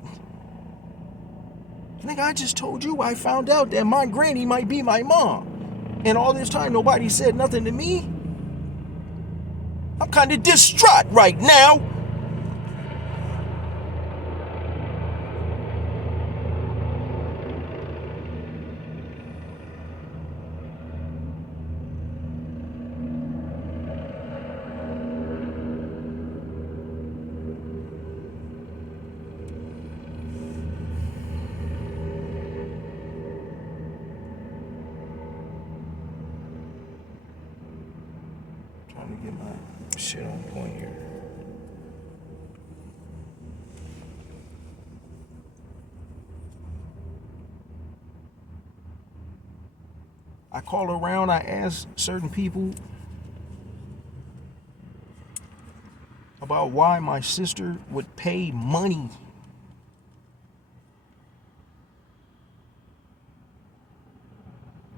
Nigga, I just told you I found out that my granny might be my mom. And all this time, nobody said nothing to me. I'm kind of distraught right now. Trying to get my shit on point here. I call around, I ask certain people about why my sister would pay money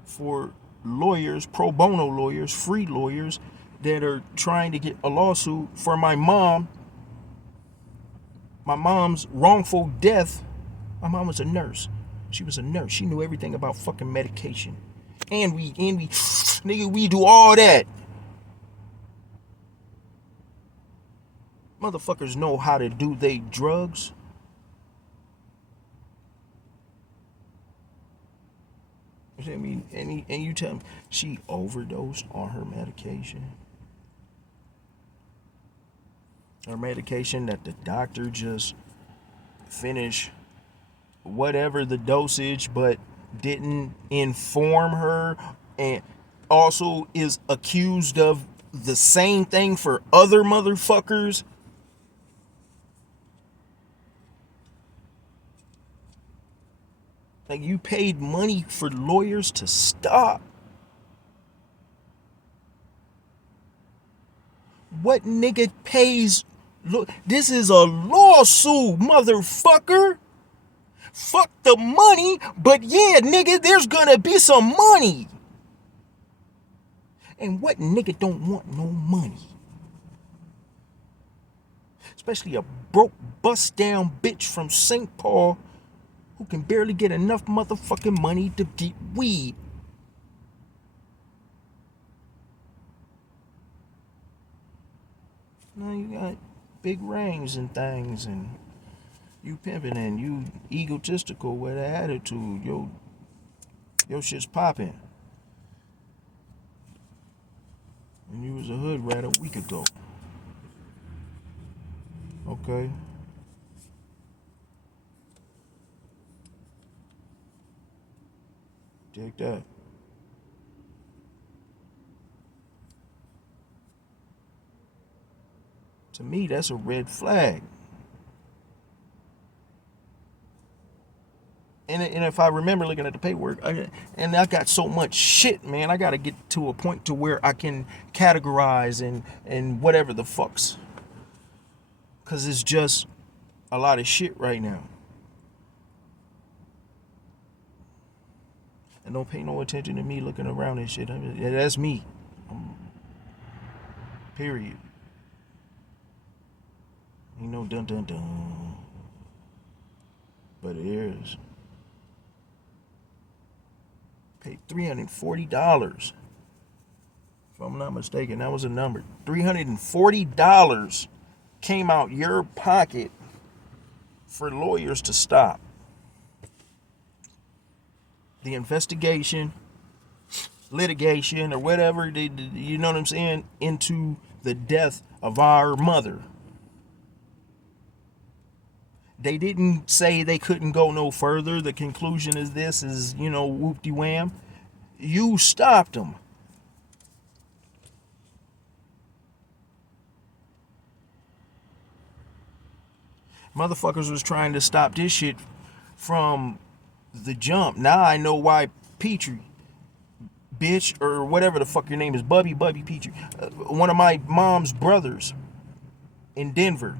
for lawyers, pro bono lawyers, free lawyers that are trying to get a lawsuit for my mom's wrongful death. My mom was a nurse. She was a nurse. She knew everything about fucking medication. And we, nigga, we do all that. Motherfuckers know how to do they drugs. I mean, and you tell me she overdosed on her medication. Her medication that the doctor just finished whatever the dosage, but didn't inform her, and also is accused of the same thing for other motherfuckers. Like, you paid money for lawyers to stop. What nigga pays? Look, this is a lawsuit, motherfucker. Fuck the money, but yeah, nigga, there's gonna be some money. And what nigga don't want no money? Especially a broke, bust down bitch from St. Paul who can barely get enough motherfucking money to get weed. Now you got big rings and things, and you pimping, and you egotistical with an attitude. Your shit's popping. And you was a hood rat a week ago. Okay. Take that. To me, that's a red flag. And if I remember looking at the paperwork, I got so much shit, man. I got to get to a point to where I can categorize and whatever the fucks. Because it's just a lot of shit right now. And don't pay no attention to me looking around and shit. I mean, that's me. Period. Ain't no dun dun dun. But it is. Paid $340. If I'm not mistaken, that was a number. $340 came out your pocket for lawyers to stop the investigation, litigation, or whatever, you know what I'm saying, into the death of our mother. They didn't say they couldn't go no further. The conclusion is this is, whoop-de-wham. You stopped them. Motherfuckers was trying to stop this shit from the jump. Now I know why Petrie, bitch, or whatever the fuck your name is, Bubby Petrie, one of my mom's brothers in Denver,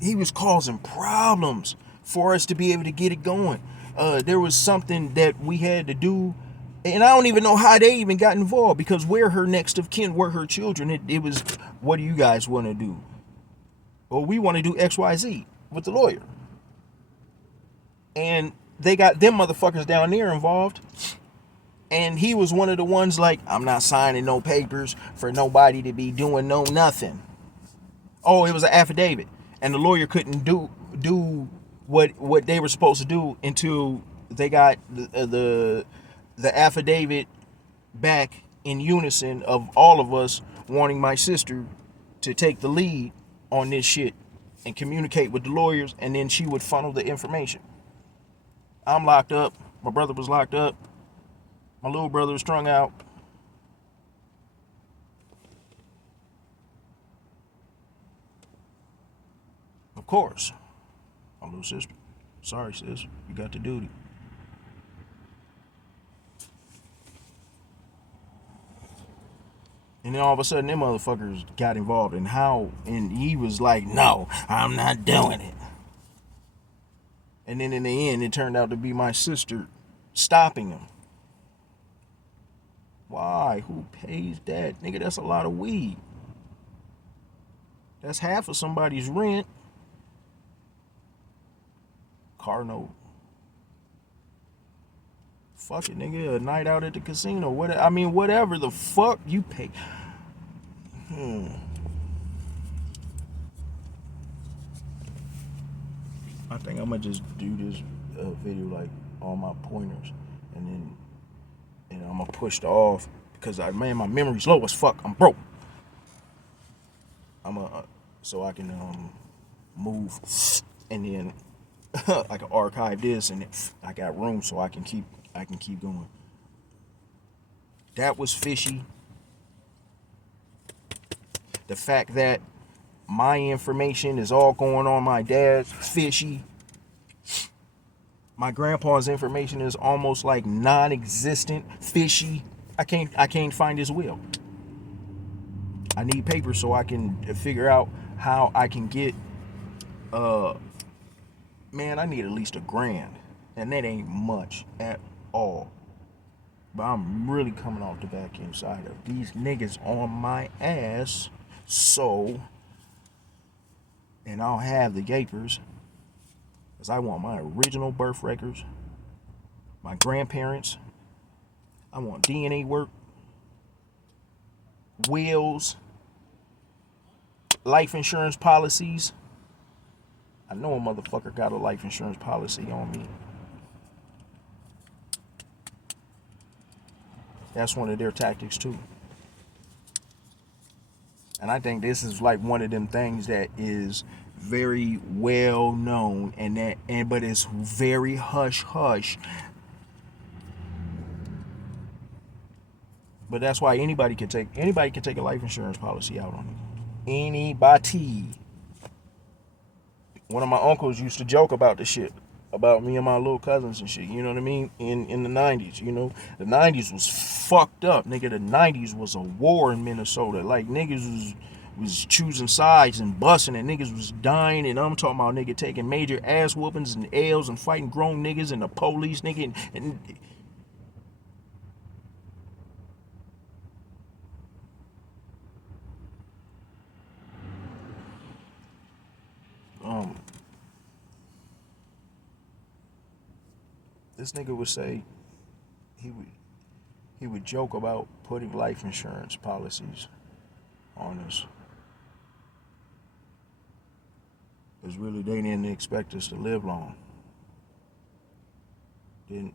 he was causing problems for us to be able to get it going. There was something that we had to do, and I don't even know how they even got involved, because we're her next of kin, we're her children. It was, what do you guys want to do? Well, we want to do XYZ with the lawyer. And they got them motherfuckers down there involved. And he was one of the ones like, I'm not signing no papers for nobody to be doing no nothing. Oh, it was an affidavit. And the lawyer couldn't do what they were supposed to do until they got the affidavit back in unison of all of us wanting my sister to take the lead on this shit and communicate with the lawyers, and then she would funnel the information. I'm locked up. My brother was locked up. My little brother was strung out. Of course, my little sister. Sorry, sis. You got the duty. And then all of a sudden, them motherfuckers got involved. And he was like, no, I'm not doing it. And then in the end, it turned out to be my sister stopping him. Why? Who pays that? Nigga, that's a lot of weed. That's half of somebody's rent. Car note. Fuck it, nigga. A night out at the casino. Whatever the fuck you pay. I think I'm gonna just do this video like all my pointers, and then I'm gonna push the off, because my memory's low as fuck. I'm broke. So I can move, and then I can archive this, and I got room so I can keep going. That was fishy. The fact that my information is all going on my dad's, fishy. My grandpa's information is almost like non-existent, fishy. I can't find his will. I need paper so I can figure out how I can get man, I need at least $1,000. And that ain't much at all. But I'm really coming off the back end side of these niggas on my ass. So, and I'll have the gapers, because I want my original birth records, my grandparents. I want DNA work, wills, life insurance policies. I know a motherfucker got a life insurance policy on me. That's one of their tactics too. And I think this is like one of them things that is very well known, but it's very hush hush. But that's why anybody can take a life insurance policy out on it. Anybody. One of my uncles used to joke about this shit, about me and my little cousins and shit, you know what I mean? In the 90s, you know? The 90s was fucked up, nigga. The 90s was a war in Minnesota. Like, niggas was choosing sides and busting, and niggas was dying, and I'm talking about nigga taking major ass whoopings and L's and fighting grown niggas and the police, nigga, and this nigga would say he would joke about putting life insurance policies on us. Because really they didn't expect us to live long. Didn't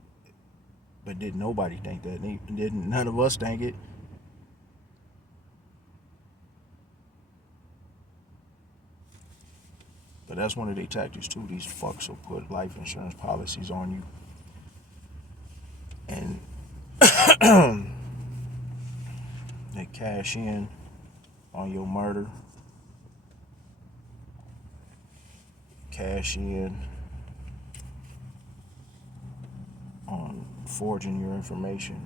nobody think that? Didn't none of us think it? But that's one of their tactics too. These fucks will put life insurance policies on you, and they cash in on your murder, cash in on forging your information,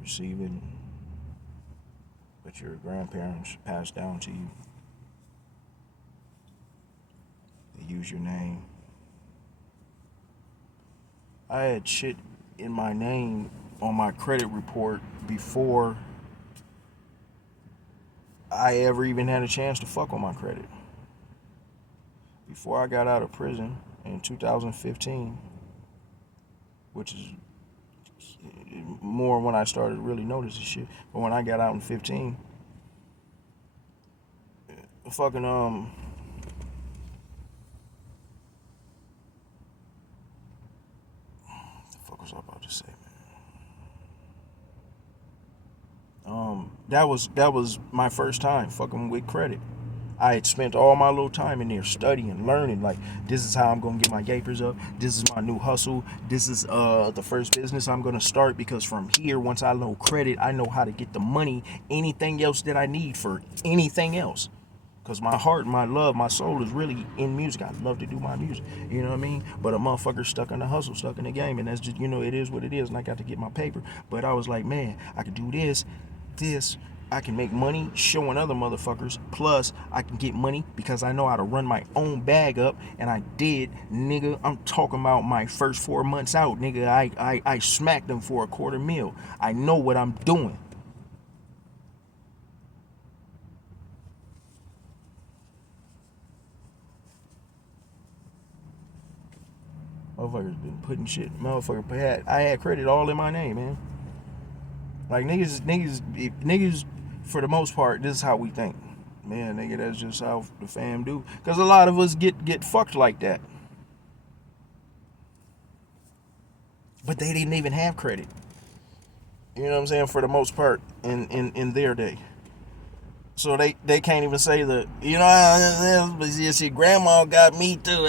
receiving what your grandparents passed down to you. Use your name. I had shit in my name on my credit report before I ever even had a chance to fuck on my credit. Before I got out of prison in 2015, which is more when I started really noticing shit. But when I got out in 15, fucking what the fuck was I about to say, man? That was my first time fucking with credit. I had spent all my little time in there studying, learning. Like, this is how I'm gonna get my gapers up. This is my new hustle. This is the first business I'm gonna start, because from here, once I know credit, I know how to get the money, anything else that I need for anything else. Cause my heart, my love, my soul is really in music. I love to do my music. You know what I mean? But a motherfucker stuck in the hustle, stuck in the game, and that's just, it is what it is. And I got to get my paper. But I was like, man, I could do this. I can make money showing other motherfuckers. Plus, I can get money because I know how to run my own bag up, and I did, nigga. I'm talking about my first 4 months out, nigga. I smacked them for $250,000. I know what I'm doing. Motherfuckers been putting shit. I had credit all in my name, man. Like, niggas, for the most part, this is how we think. Man, nigga, that's just how the fam do. Because a lot of us get fucked like that. But they didn't even have credit. You know what I'm saying? For the most part, in their day. So they can't even say that, see, grandma got me too.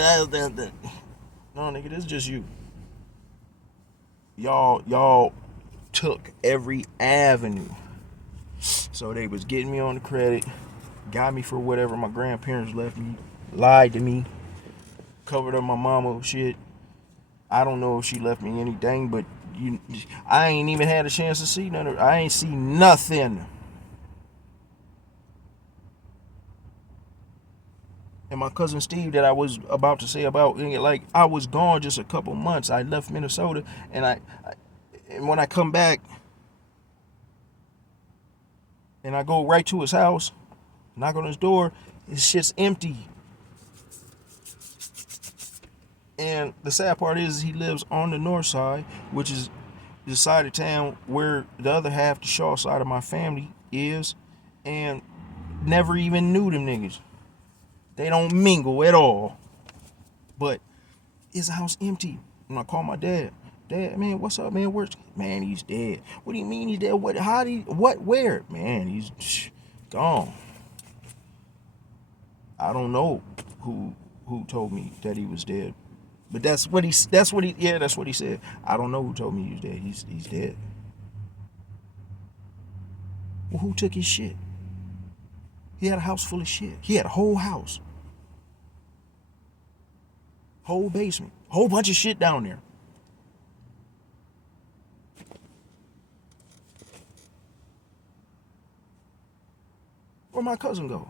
No, nigga, this is just you. Y'all took every avenue. So they was getting me on the credit, got me for whatever my grandparents left me, lied to me, covered up my mama shit. I don't know if she left me anything, but I ain't even had a chance to see none of it. I ain't see nothing. And my cousin Steve, that I was about to say about, like, I was gone just a couple months. I left Minnesota, and and when I come back, and I go right to his house, knock on his door, his shit's empty. And the sad part is he lives on the north side, which is the side of town where the other half, the Shaw side of my family, is, and never even knew them niggas. They don't mingle at all. But his house empty. When I call my dad, man, what's up, man? Man, he's dead. What do you mean he's dead? What? How do you? What? Where? Man, he's gone. I don't know who told me that he was dead, but that's what he said. I don't know who told me he was dead. He's dead. Well, who took his shit? He had a house full of shit. He had a whole house, whole basement, whole bunch of shit down there. Where'd my cousin go?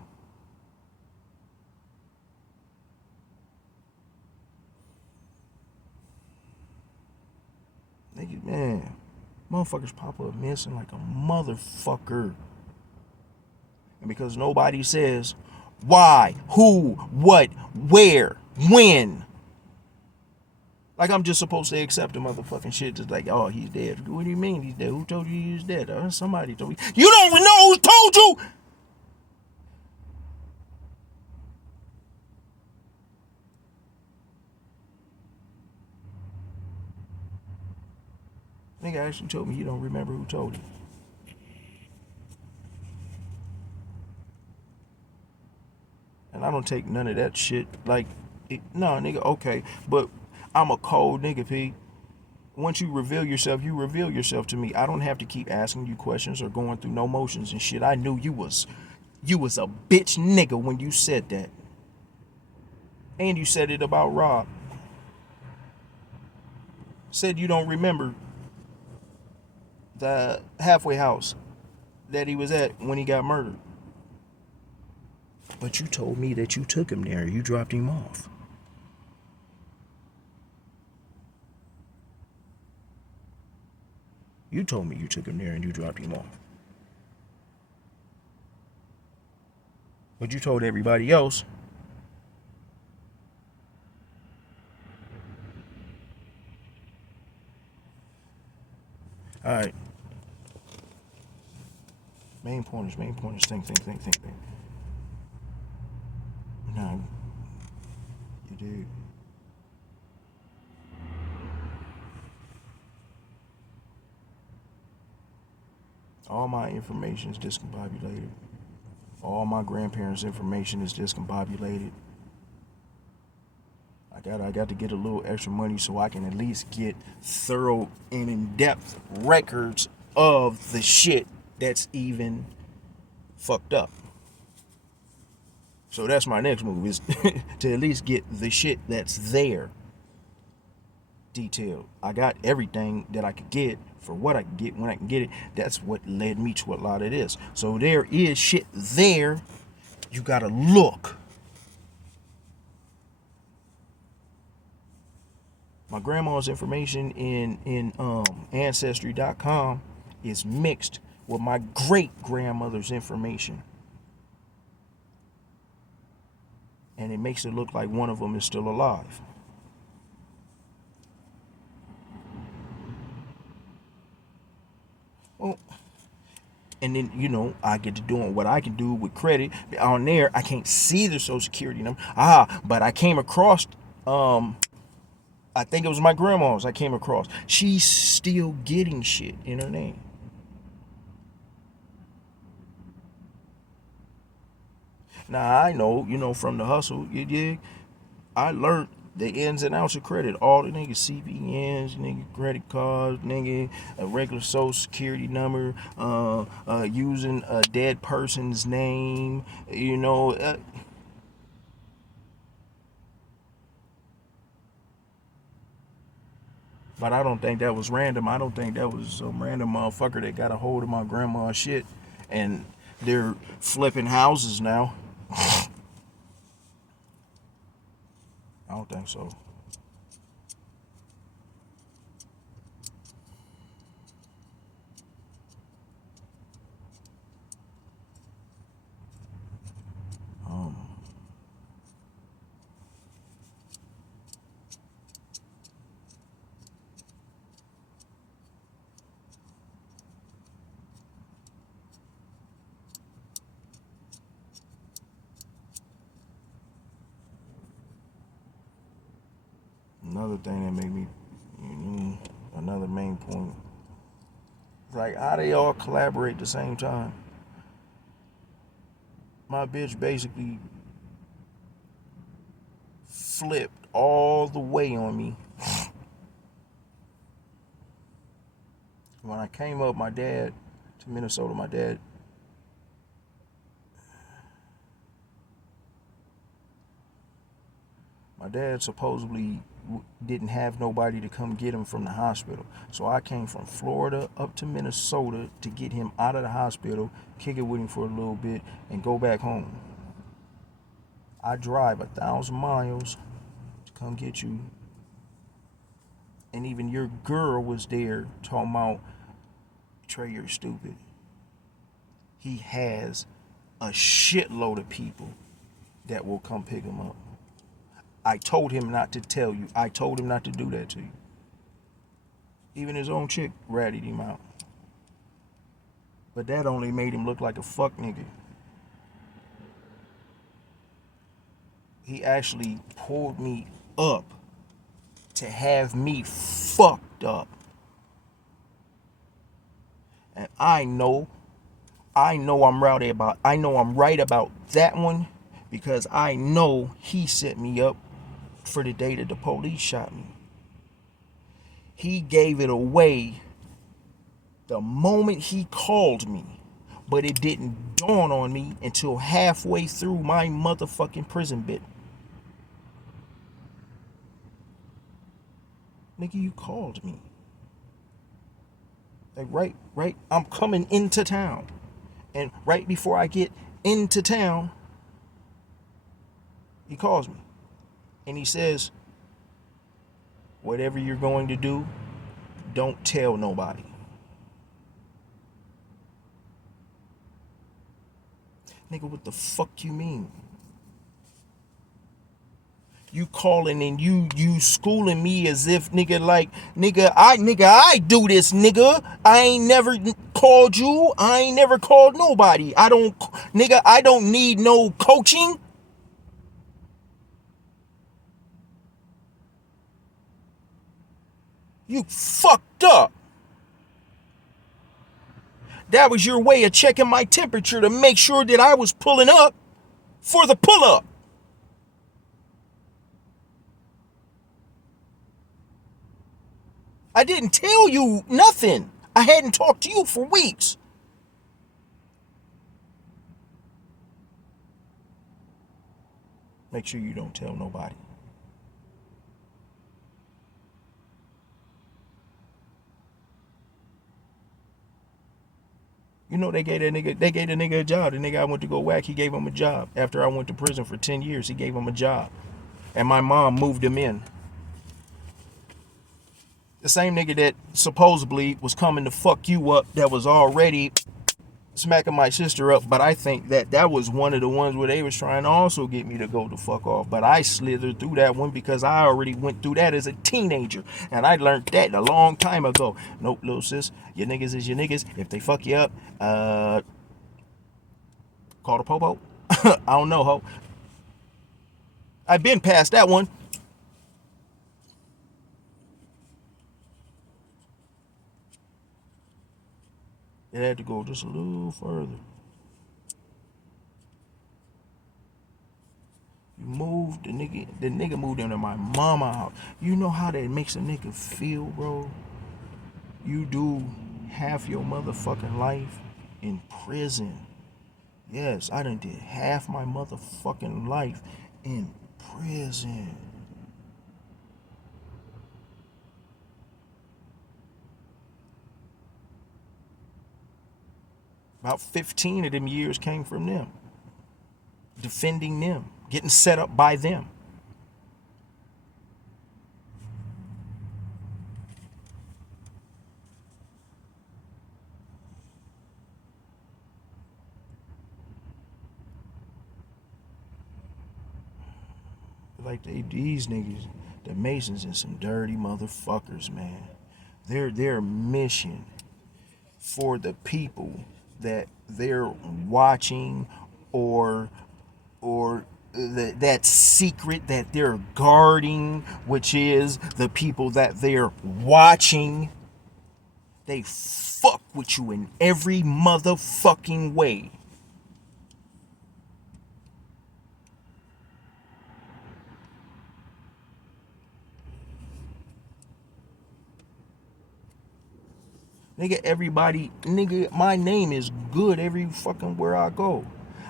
Nigga, man, motherfuckers pop up missing like a motherfucker. And because nobody says why, who, what, where, when. Like, I'm just supposed to accept the motherfucking shit, just like, oh, he's dead. What do you mean he's dead? Who told you he was dead? Somebody told me. You don't even know who told you! Nigga actually told me you don't remember who told you. And I don't take none of that shit. Like, no, nigga, okay. But I'm a cold nigga, P. Once you reveal yourself to me. I don't have to keep asking you questions or going through no motions and shit. I knew you was a bitch nigga when you said that. And you said it about Rob. Said you don't remember the halfway house that he was at when he got murdered. But you told me that you took him there. You dropped him off. You told me you took him there and you dropped him off. But you told everybody else. All right. Main pointers. Think. Nah, you did. All my information is discombobulated. All my grandparents' information is discombobulated. I got to get a little extra money so I can at least get thorough and in-depth records of the shit that's even fucked up. So that's my next move, is to at least get the shit that's there detailed. I got everything that I could get for what I could get when I can get it. That's what led me to a lot of this. So there is shit there. You gotta look. My grandma's information in ancestry.com is mixed with my great grandmother's information, and it makes it look like one of them is still alive. Well, and then, you know, I get to doing what I can do with credit. On there, I can't see the social security number. But I came across, I think it was my grandma's I came across. She's still getting shit in her name. Now, I know, you know, from the hustle, you dig? I learned the ins and outs of credit. All the niggas CVNs, nigga credit cards, nigga a regular social security number, using a dead person's name, you know. But I don't think that was random. I don't think that was some random motherfucker that got a hold of my grandma's shit and they're flipping houses now. I don't think so. Um, Another thing that made me, another main point, like how they all collaborate at the same time. My bitch basically flipped all the way on me. When I came up, my dad, to Minnesota, my dad supposedly didn't have nobody to come get him from the hospital. So I came from Florida up to Minnesota to get him out of the hospital, kick it with him for a little bit, and go back home. I drive 1,000 miles to come get you. And even your girl was there talking about, Trey, you're stupid. He has a shitload of people that will come pick him up. I told him not to tell you. I told him not to do that to you. Even his own chick ratted him out. But that only made him look like a fuck nigga. He actually pulled me up to have me fucked up. And I know I'm right about that one, because I know he set me up for the day that the police shot me. He gave it away the moment he called me, but it didn't dawn on me until halfway through my motherfucking prison bit. Nigga, you called me. Like right, I'm coming into town. And right before I get into town, he calls me. And he says, whatever you're going to do, don't tell nobody. Nigga, what the fuck you mean? You calling and you schooling me as if nigga I do this, nigga. I ain't never called you. I ain't never called nobody. I don't need no coaching. You fucked up. That was your way of checking my temperature to make sure that I was pulling up for the pull up. I didn't tell you nothing. I hadn't talked to you for weeks. Make sure you don't tell nobody. You know they gave the nigga a job. The nigga I went to go whack, he gave him a job. After I went to prison for 10 years, he gave him a job. And my mom moved him in. The same nigga that supposedly was coming to fuck you up, that was already smacking my sister up, but I think that was one of the ones where they was trying to also get me to go the fuck off, but I slithered through that one because I already went through that as a teenager, and I learned that a long time ago. Nope, little sis, your niggas is your niggas. If they fuck you up, call the popo. I don't know, ho. I've been past that one. It had to go just a little further. You moved, the nigga moved into my mama house. You know how that makes a nigga feel, bro? You do half your motherfucking life in prison. Yes, I done did half my motherfucking life in prison. About 15 of them years came from them. Defending them. Getting set up by them. Like these niggas, the Masons, and some dirty motherfuckers, man. Their mission for the people that they're watching, or that secret that they're guarding, which is the people that they're watching, they fuck with you in every motherfucking way. Nigga, everybody, nigga, my name is good every fucking where I go.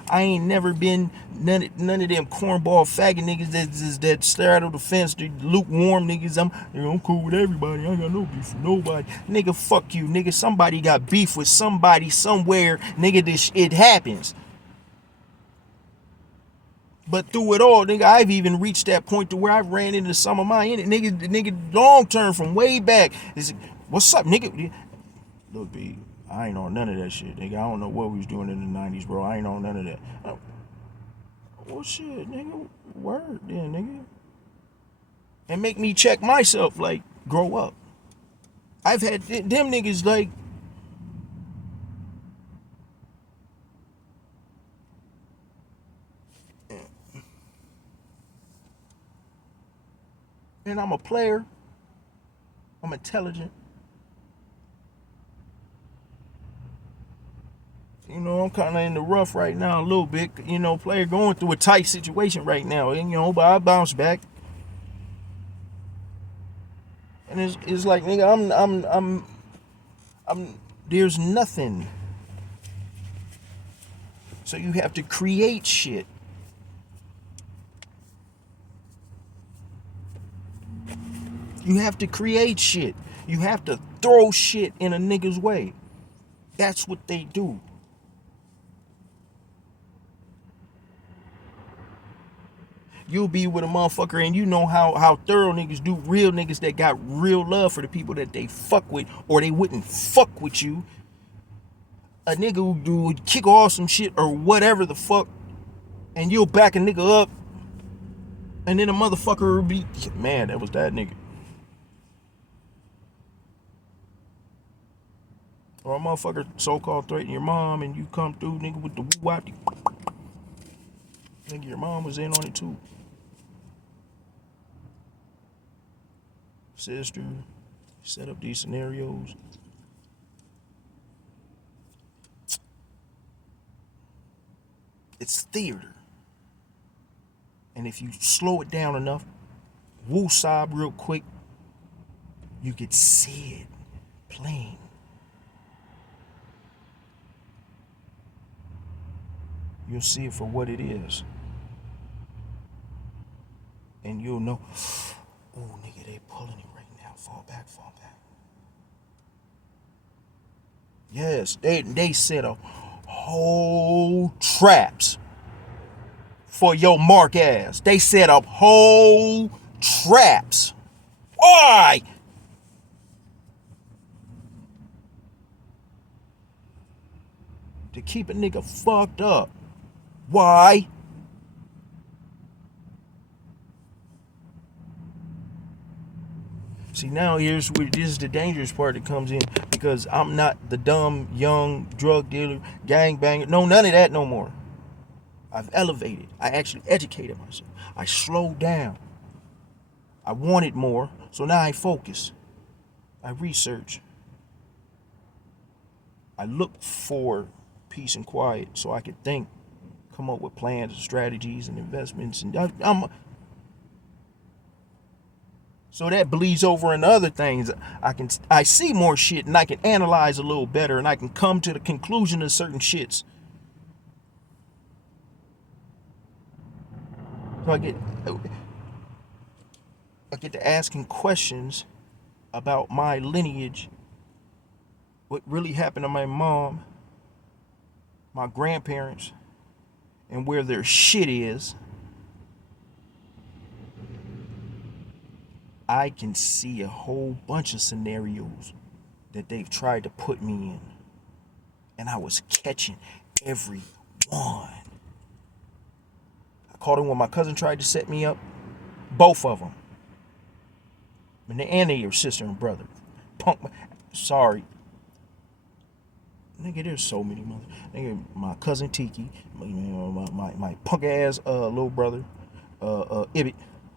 I ain't never been none of them cornball faggot niggas that stare out of the fence, the lukewarm niggas. I'm cool with everybody. I ain't got no beef with nobody. Nigga, fuck you, nigga. Somebody got beef with somebody somewhere. Nigga, it happens. But through it all, nigga, I've even reached that point to where I've ran into some of my nigga long term from way back. What's up, nigga? Look, B, I ain't on none of that shit, nigga. I don't know what we was doing in the 90s, bro. I ain't on none of that. Well, shit, nigga. Word, then, nigga. And make me check myself, like, grow up. I've had them niggas, like, and I'm a player. I'm intelligent. You know, I'm kind of in the rough right now a little bit. You know, player going through a tight situation right now. And, you know, but I bounce back. And it's like, nigga, there's nothing. So you have to create shit. You have to create shit. You have to throw shit in a nigga's way. That's what they do. You'll be with a motherfucker and you know how thorough niggas do. Real niggas that got real love for the people that they fuck with, or they wouldn't fuck with you. a nigga who would kick off some shit or whatever the fuck, and you'll back a nigga up, and then a motherfucker will be, man, that was that nigga. Or a motherfucker so-called threaten your mom and you come through, nigga, with the woo-wop. Nigga, your mom was in on it too. Sister, set up these scenarios. It's theater. And if you slow it down enough, woo-sob real quick, you could see it plain. You'll see it for what it is. And you'll know, oh, nigga, they pulling it right now. Fall back, fall back. Yes, they set up whole traps for your mark ass. They set up whole traps. Why? To keep a nigga fucked up. Why? See, now here's where this is the dangerous part that comes in, because I'm not the dumb, young drug dealer, gangbanger. No, none of that no more. I've elevated. I actually educated myself. I slowed down. I wanted more, so now I focus. I research. I look for peace and quiet so I could think, come up with plans and strategies and investments, and so that bleeds over into other things. I see more shit and I can analyze a little better and I can come to the conclusion of certain shits. So I get to asking questions about my lineage, what really happened to my mom, my grandparents, and where their shit is. I can see a whole bunch of scenarios that they've tried to put me in, and I was catching every one. I caught him when my cousin tried to set me up, both of them, and they your sister and brother. Punk, sorry, nigga. There's so many mother. Nigga, my cousin Tiki, my punk ass little brother, Ibit,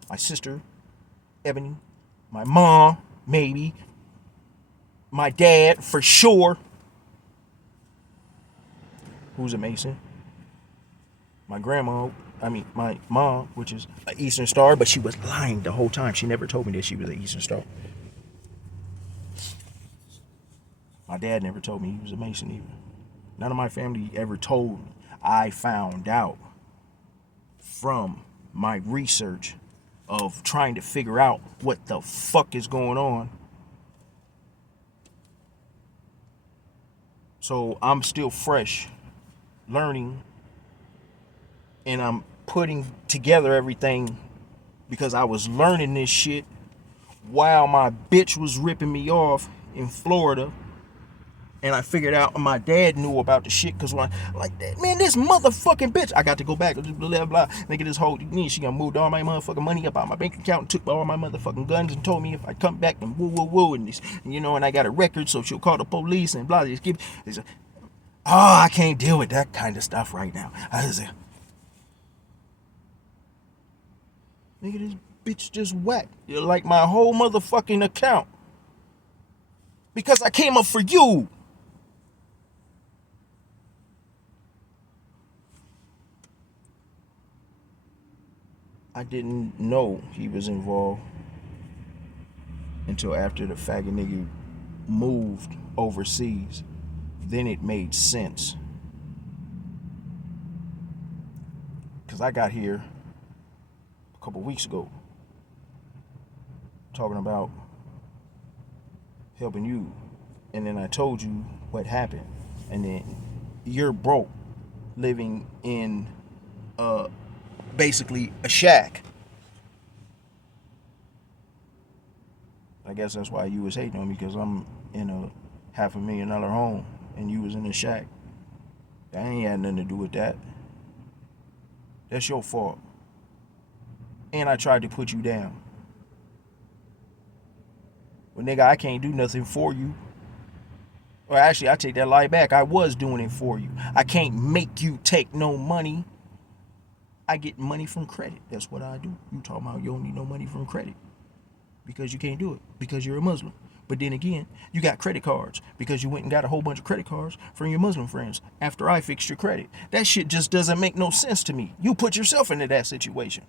my sister Ebony, my mom, maybe, my dad for sure, who's a Mason, my grandma, my mom, which is an Eastern Star, but she was lying the whole time. She never told me that she was an Eastern Star. My dad never told me he was a Mason either. None of my family ever told me. I found out from my research of trying to figure out what the fuck is going on. So I'm still fresh, learning, and I'm putting together everything because I was learning this shit while my bitch was ripping me off in Florida. And I figured out my dad knew about the shit, because when man, this motherfucking bitch, I got to go back, blah, blah, blah. Nigga, this whole, she gonna moved all my motherfucking money up out my bank account and took all my motherfucking guns and told me if I come back and woo, woo, woo, and this, and I got a record, so she'll call the police and blah, just give, I can't deal with that kind of stuff right now. I was like, nigga, this bitch just whacked, like my whole motherfucking account. Because I came up for you. I didn't know he was involved until after the faggot nigga moved overseas. Then it made sense. Because I got here a couple weeks ago talking about helping you. And then I told you what happened. And then you're broke, living in basically a shack. I guess that's why you was hating on me, because I'm in a $500,000 home and you was in a shack That ain't had nothing to do with that. That's your fault. And I tried to put you down. Well, nigga, I can't do nothing for you. Or actually, I take that lie back. I was doing it for you. I can't make you take no money. I get money from credit. That's what I do. You talking about you don't need no money from credit because you can't do it because you're a Muslim. But then again, you got credit cards because you went and got a whole bunch of credit cards from your Muslim friends after I fixed your credit. That shit just doesn't make no sense to me. You put yourself into that situation.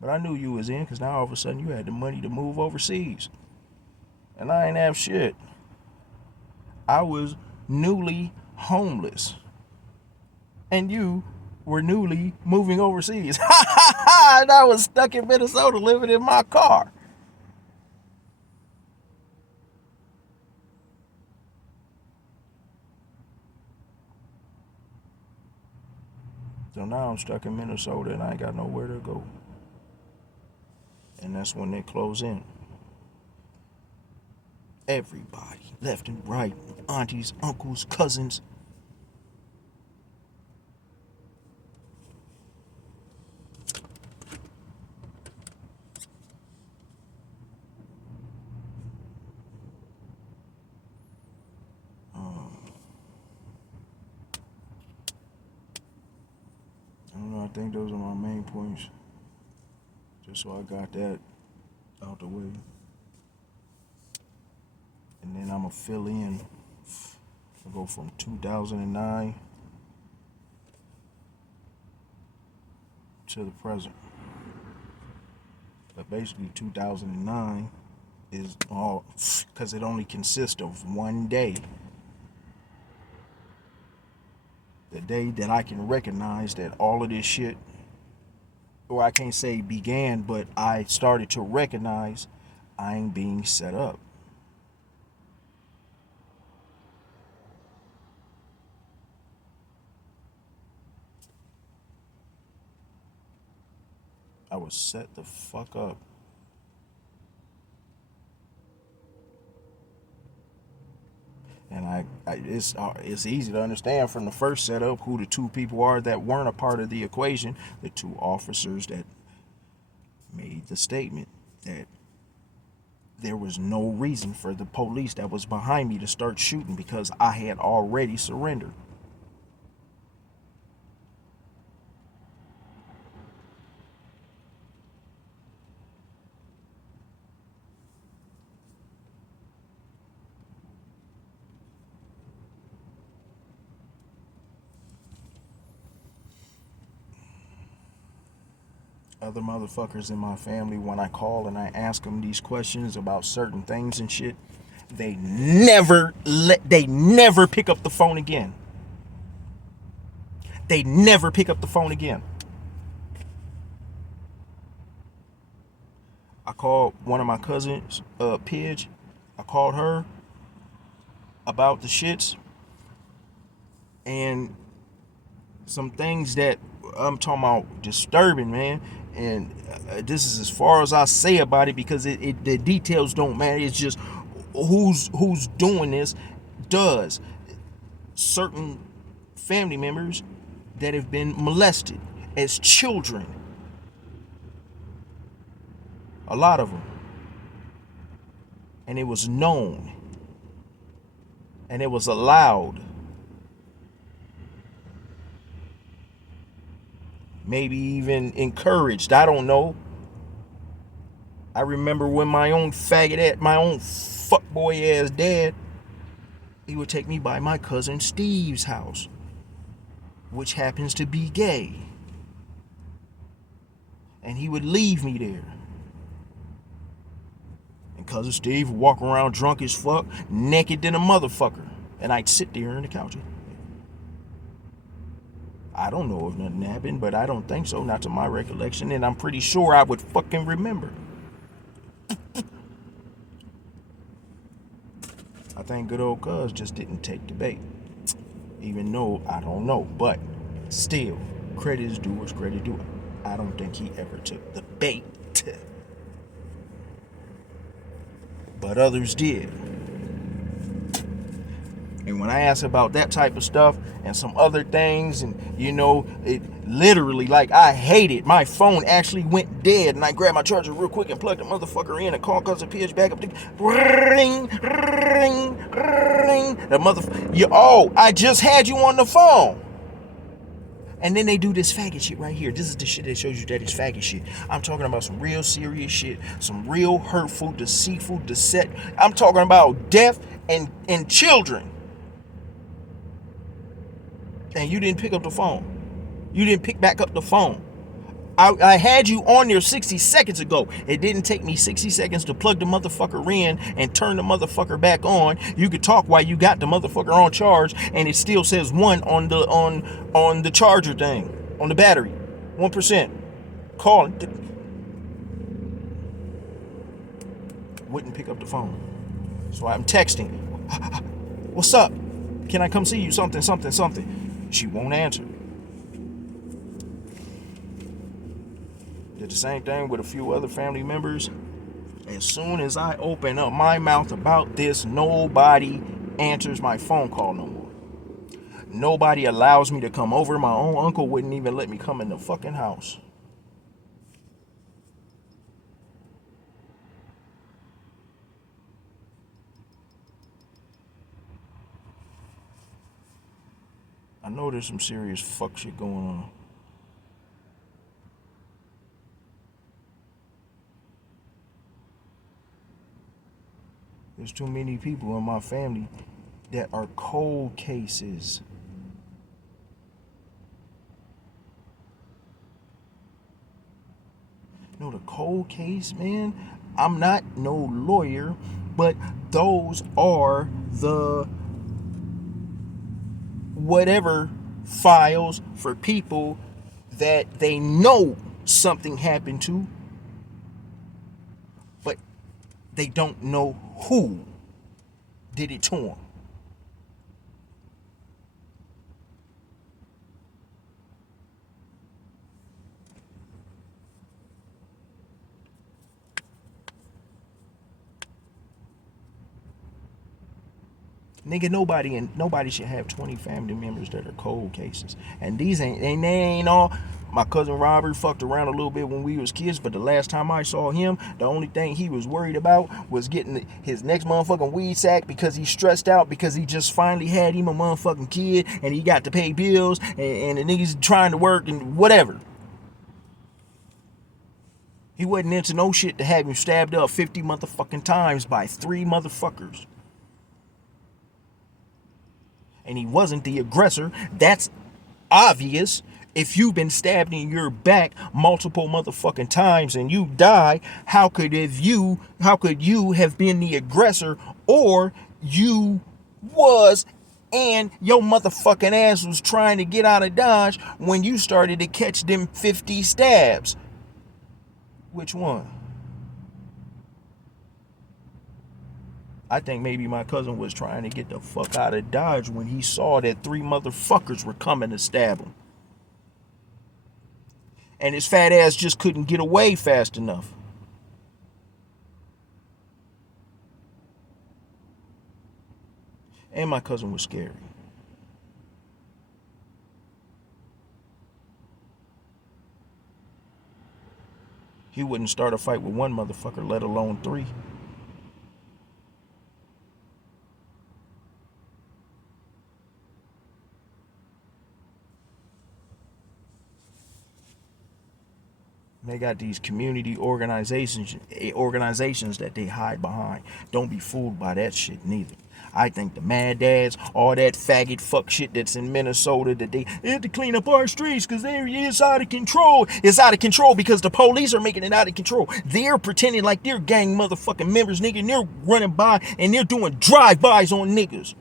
But I knew you was in because now all of a sudden you had the money to move overseas. And I ain't have shit. I was newly homeless. And you were newly moving overseas. And I was stuck in Minnesota living in my car. So now I'm stuck in Minnesota and I ain't got nowhere to go. And that's when they close in. Everybody, left and right, aunties, uncles, cousins. I don't know, I think those are my main points. Just so I got that out the way. And then I'm going to fill in. I'll go from 2009 to the present. But basically 2009 is all, because it only consists of one day. The day that I can recognize that all of this shit, or I can't say began, but I started to recognize I'm being set up. I was set the fuck up. And it's easy to understand from the first setup who the two people are that weren't a part of the equation. The two officers that made the statement that there was no reason for the police that was behind me to start shooting because I had already surrendered. Other motherfuckers in my family, when I call and I ask them these questions about certain things and shit, they never pick up the phone again. They never pick up the phone again. I called one of my cousins, Pidge. I called her about the shits and some things that I'm talking about disturbing, man. And this is as far as I say about it because the details don't matter. It's just who's doing this does. Certain family members that have been molested as children. A lot of them. And it was known. And it was allowed. Maybe even encouraged. I don't know. I remember when my own my own fuckboy ass dad, he would take me by my cousin Steve's house, which happens to be gay. And he would leave me there. And cousin Steve would walk around drunk as fuck, naked than a motherfucker. And I'd sit there on the couch. I don't know if nothing happened, but I don't think so, not to my recollection, and I'm pretty sure I would fucking remember. I think good old cuz just didn't take the bait. Even though I don't know, but still, credit is due what's credit due. I don't think he ever took the bait. But others did. And when I ask about that type of stuff and some other things, and it literally, like, I hate it. My phone actually went dead, and I grabbed my charger real quick and plugged the motherfucker in and called cousin PH back up. Ring, ring, ring. The motherfucker. I just had you on the phone. And then they do this faggot shit right here. This is the shit that shows you that it's faggot shit. I'm talking about some real serious shit, some real hurtful, deceitful, I'm talking about death and children. And you didn't pick up the phone. You didn't pick back up the phone. I had you on there 60 seconds ago. It didn't take me 60 seconds to plug the motherfucker in and turn the motherfucker back on. You could talk while you got the motherfucker on charge, and it still says 1 on the charger thing, on the battery, 1%. Calling. Wouldn't pick up the phone. So I'm texting. What's up? Can I come see you? Something. She won't answer. Did the same thing with a few other family members. As soon as I open up my mouth about this, nobody answers my phone call no more. Nobody allows me to come over. My own uncle wouldn't even let me come in the fucking house. I know there's some serious fuck shit going on. There's too many people in my family that are cold cases. The cold case, man, I'm not no lawyer, but those are the whatever files for people that they know something happened to, but they don't know who did it to them. Nigga, nobody should have 20 family members that are cold cases. And they ain't all. My cousin Robert fucked around a little bit when we was kids, but the last time I saw him, the only thing he was worried about was getting his next motherfucking weed sack because he's stressed out because he just finally had him a motherfucking kid and he got to pay bills and the niggas trying to work and whatever. He wasn't into no shit to have him stabbed up 50 motherfucking times by 3 motherfuckers. And he wasn't the aggressor. That's obvious. If you've been stabbed in your back multiple motherfucking times and you die, how could you have been the aggressor, or you was and your motherfucking ass was trying to get out of Dodge when you started to catch them 50 stabs? Which one? I think maybe my cousin was trying to get the fuck out of Dodge when he saw that 3 motherfuckers were coming to stab him. And his fat ass just couldn't get away fast enough. And my cousin was scary. He wouldn't start a fight with 1 motherfucker, let alone 3. They got these community organizations that they hide behind. Don't be fooled by that shit neither. I think the Mad Dads, all that faggot fuck shit that's in Minnesota, that they have to clean up our streets because it's out of control. It's out of control because the police are making it out of control. They're pretending like they're gang motherfucking members, nigga, and they're running by and they're doing drive-bys on niggas.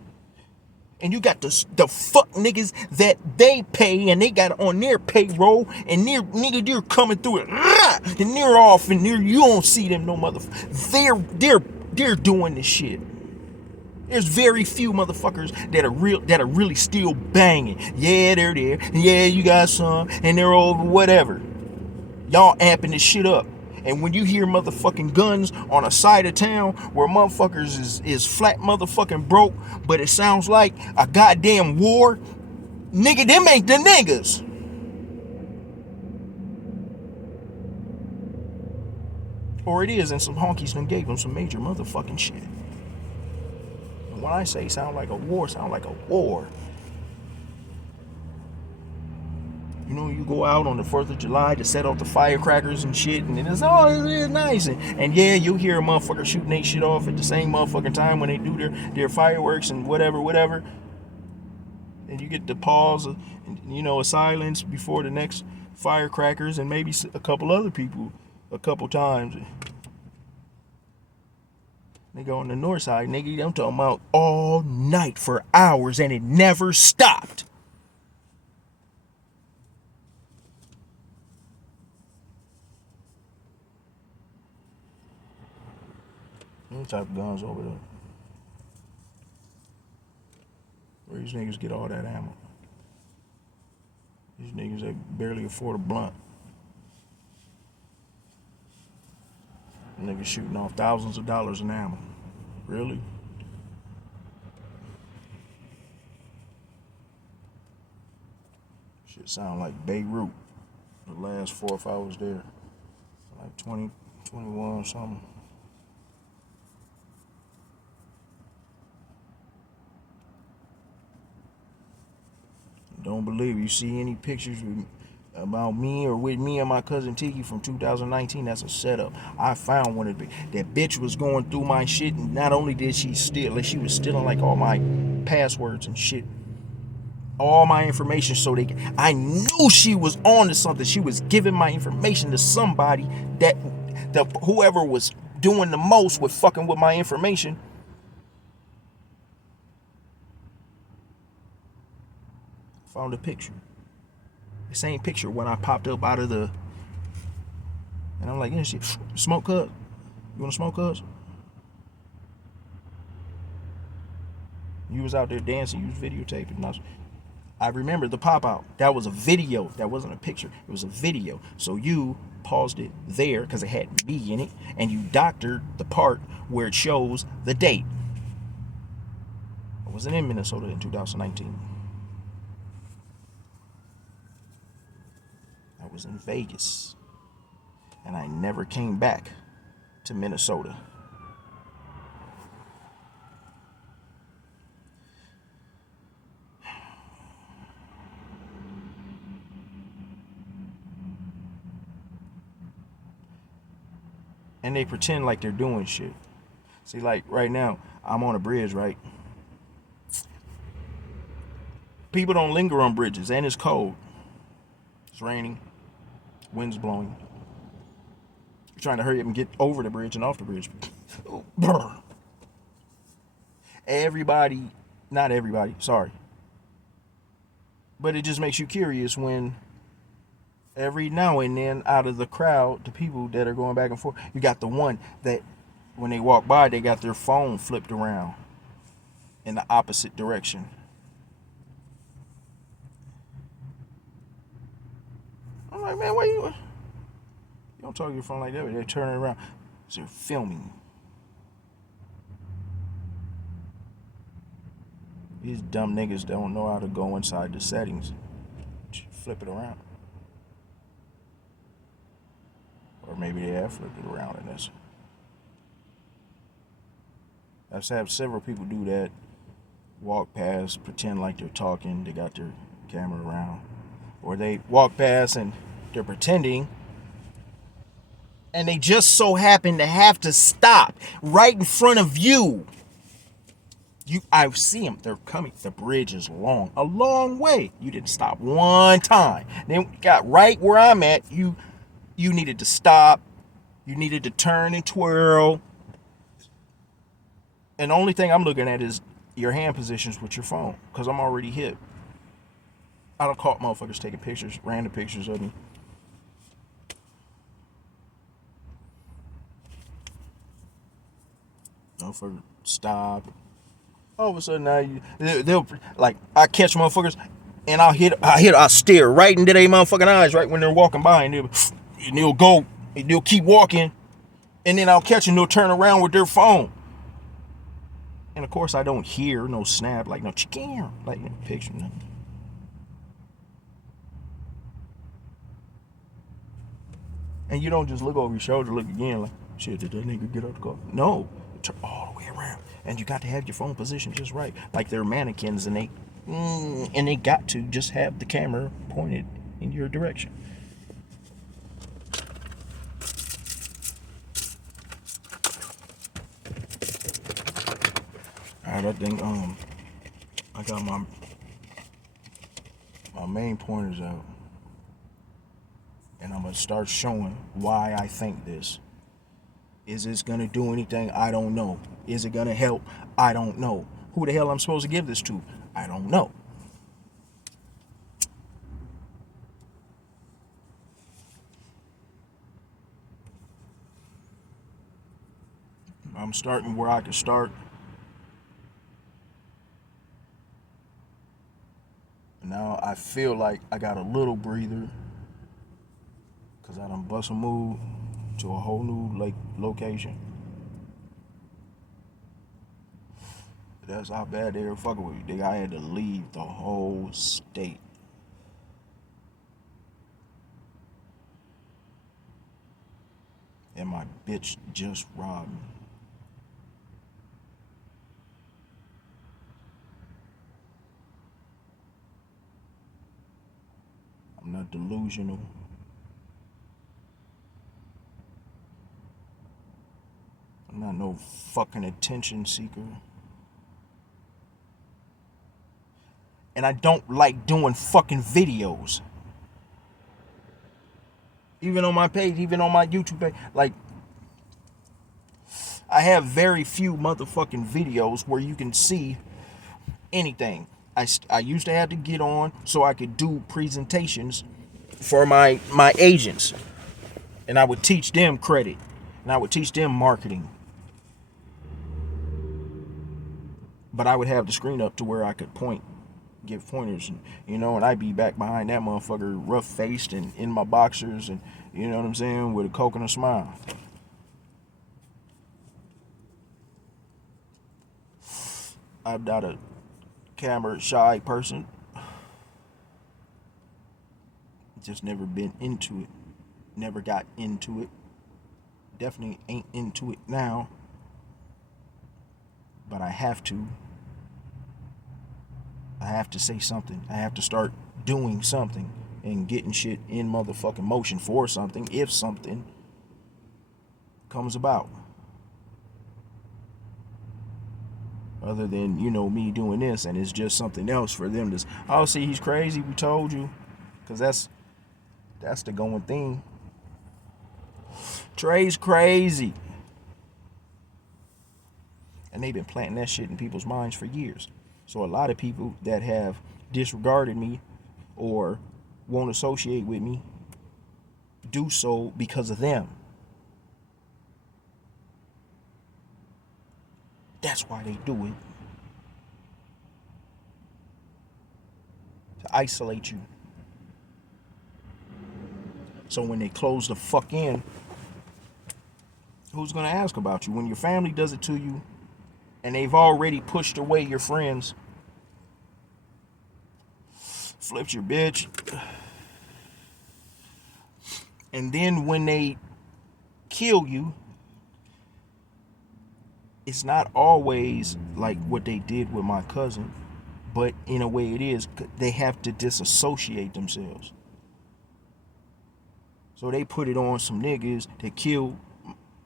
And you got the fuck niggas that they pay and they got on their payroll and they're coming through it and they're off and you don't see them no motherfucker. They're doing this shit. There's very few motherfuckers that are really still banging. Yeah, they're there. Yeah, you got some and they're over whatever. Y'all amping this shit up. And when you hear motherfucking guns on a side of town where motherfuckers is flat motherfucking broke, but it sounds like a goddamn war, nigga, them ain't the niggas. Or it is, and some honkies done gave them some major motherfucking shit. And when I say sound like a war, sound like a war. You know, you go out on the 4th of July to set off the firecrackers and shit, and it's nice. And yeah, you'll hear a motherfucker shooting their shit off at the same motherfucking time when they do their fireworks and whatever. And you get the pause, and you know, a silence before the next firecrackers, and maybe a couple other people a couple times. Nigga, on the north side, nigga, I'm talking about all night for hours, and it never stopped. Any type of guns over there. Where these niggas get all that ammo? These niggas that barely afford a blunt. Niggas shooting off thousands of dollars in ammo. Really? Shit sound like Beirut. The last 4 or 5 was there. Like 20, 21 or something. Don't believe you see any pictures about me or with me and my cousin Tiki from 2019. That's a setup. I found one of the that bitch was going through my shit, and not only did she steal, like she was stealing like all my passwords and shit, all my information. So I knew she was on to something. She was giving my information to somebody that whoever was doing the most with fucking with my information. Found a picture. The same picture when I popped up out of the, and I'm like, yeah, shit, smoke cuz. You wanna smoke cuz? You was out there dancing, you was videotaping. I remember the pop out. That was a video. That wasn't a picture. It was a video. So you paused it there because it had me in it, and you doctored the part where it shows the date. I wasn't in Minnesota in 2019. I was in Vegas, and I never came back to Minnesota. And they pretend like they're doing shit. See, like right now, I'm on a bridge, right? People don't linger on bridges, and it's cold. It's raining. Wind's blowing. You're trying to hurry up and get over the bridge and off the bridge. Everybody, not everybody, sorry. But it just makes you curious when every now and then out of the crowd, the people that are going back and forth, you got the one that when they walk by, they got their phone flipped around in the opposite direction. I'm like, man, why you don't talk to your phone like that, but they turn it around. So they're filming. These dumb niggas don't know how to go inside the settings. Flip it around. Or maybe they have flipped it around in this. I've had several people do that. Walk past, pretend like they're talking, they got their camera around. Or they walk past and they're pretending, and they just so happen to have to stop right in front of you. I see them. They're coming. The bridge is long, a long way. You didn't stop one time. Then got right where I'm at. You needed to stop. You needed to turn and twirl. And the only thing I'm looking at is your hand positions with your phone, because I'm already hit. I done caught motherfuckers taking pictures, random pictures of me. Motherfucker stop. All of a sudden now they'll like, I catch motherfuckers and I stare right into their motherfucking eyes right when they're walking by, and they'll go They'll keep walking, and then I'll catch them. They'll turn around with their phone. And of course, I don't hear no snap, like no chicken, like no picture, nothing. And you don't just look over your shoulder, look again, like, shit, did that nigga get out the car? No, turn all the way around. And you got to have your phone positioned just right. Like they're mannequins, and they got to just have the camera pointed in your direction. Alright, I think I got my main pointers out. And I'm gonna start showing why I think this. Is this gonna do anything? I don't know. Is it gonna help? I don't know. Who the hell I'm supposed to give this to? I don't know. I'm starting where I can start. Now I feel like I got a little breather, because I done bust a move to a whole new location. That's how bad they were fucking with me. I had to leave the whole state. And my bitch just robbed me. I'm not delusional. I'm not no fucking attention seeker. And I don't like doing fucking videos. Even on my page, even on my YouTube page. Like, I have very few motherfucking videos where you can see anything. I used to have to get on so I could do presentations for my agents. And I would teach them credit. And I would teach them marketing. But I would have the screen up to where I could give pointers, and I'd be back behind that motherfucker, rough faced and in my boxers, and you know what I'm saying, with a coconut smile. I'm not a camera shy person. Just never been into it. Never got into it. Definitely ain't into it now. But I have to. I have to say something. I have to start doing something and getting shit in motherfucking motion for something, if something comes about. Other than, me doing this, and it's just something else for them to, oh, see, he's crazy, we told you. Because that's the going thing. Trey's crazy. And they've been planting that shit in people's minds for years. So a lot of people that have disregarded me or won't associate with me do so because of them. That's why they do it. To isolate you. So when they close the fuck in, who's gonna ask about you? When your family does it to you, and they've already pushed away your friends, flipped your bitch, and then when they kill you, it's not always like what they did with my cousin, but in a way it is. They have to disassociate themselves. So they put it on some niggas that killed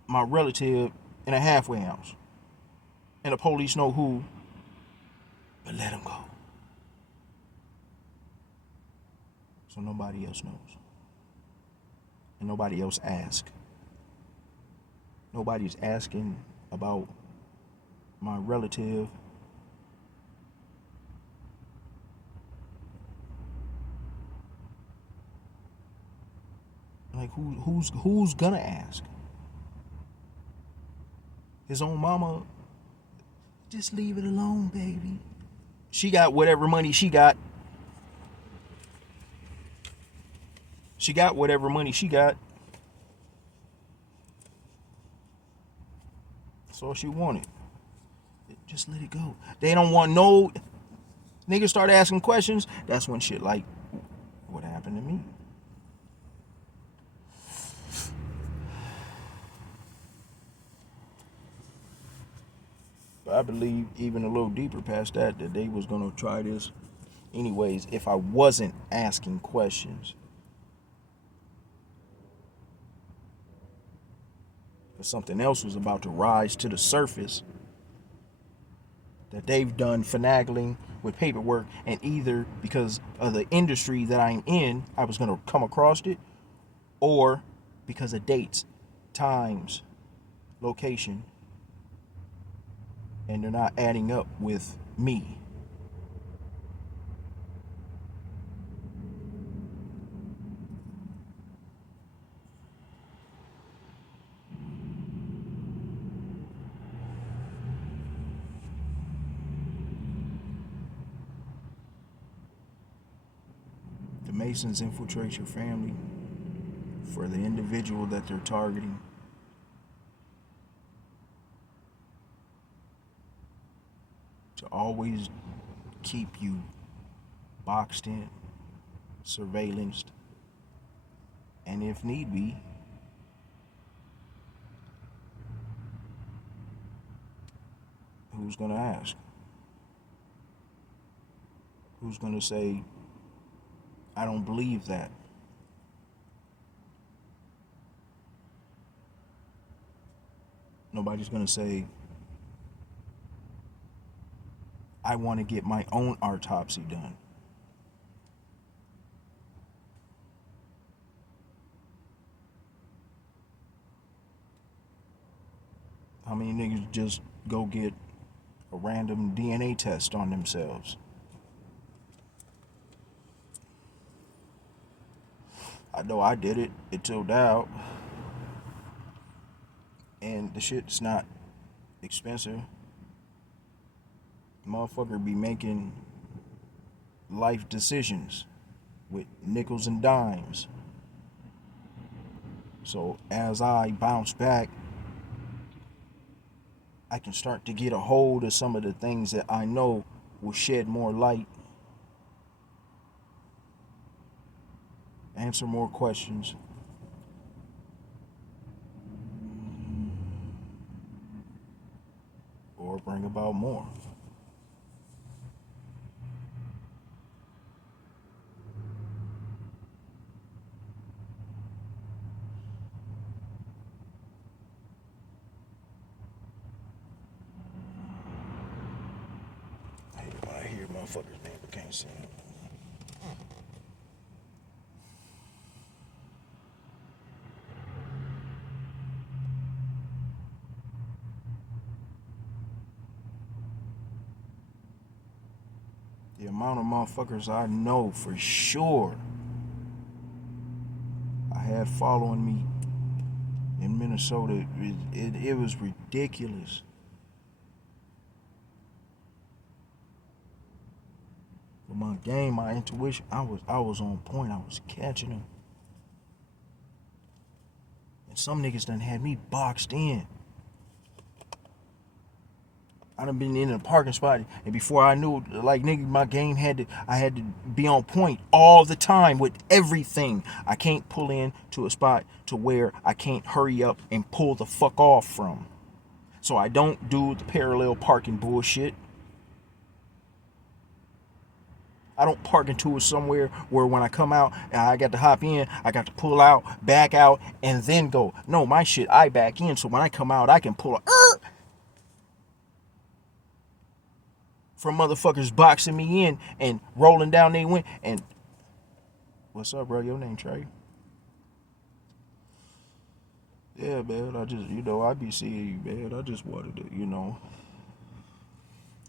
my relative in a halfway house. And the police know who, but let them go. So nobody else knows. And nobody else asks. Nobody's asking about my relative. Like, who's gonna ask? His own mama. Just leave it alone, baby. She got whatever money she got. She got whatever money she got. all she wanted. Just let it go. They don't want no niggas start asking questions. That's when shit like what happened to me. But I believe even a little deeper past that they was gonna try this anyways if I wasn't asking questions. But something else was about to rise to the surface that they've done finagling with paperwork, and either because of the industry that I'm in, I was gonna come across it, or because of dates, times, location, and they're not adding up with me. The Masons infiltrate your family for the individual that they're targeting. To always keep you boxed in, surveillanced, and if need be, who's gonna ask? Who's gonna say, I don't believe that? Nobody's gonna say, I want to get my own autopsy done. How many niggas just go get a random DNA test on themselves? I know I did it. It took out. And the shit's not expensive. Motherfucker be making life decisions with nickels and dimes. So as I bounce back, I can start to get a hold of some of the things that I know will shed more light, answer more questions, or bring about more. I hear motherfuckers name but can't see it. The amount of motherfuckers I know for sure I had following me in Minnesota, it was ridiculous. But my game, my intuition, I was on point. I was catching them. And some niggas done had me boxed in. I done been in a parking spot, and before I knew, like nigga, my game I had to be on point all the time with everything. I can't pull in to a spot to where I can't hurry up and pull the fuck off from. So I don't do the parallel parking bullshit. I don't park into it somewhere where when I come out, I got to hop in, I got to pull out, back out, and then go. No, my shit, I back in, so when I come out, I can pull out. From motherfuckers boxing me in and rolling down they win. And what's up, bro? Your name Trey? Yeah, man. I just, I be seeing you, man. I just wanted to,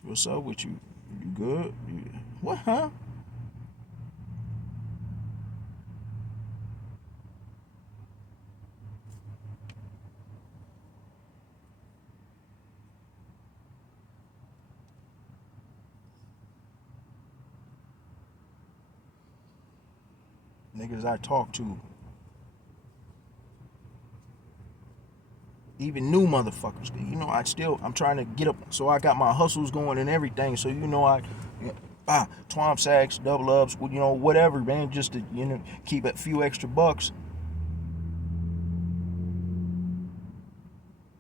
what's up with you? You good? What, huh? Niggas I talk to Even new motherfuckers. You know, I'm trying to get up. So I got my hustles going and everything. So, you know, twomp sacks, double ups, you know, whatever, man, just to, you know, keep a few extra bucks.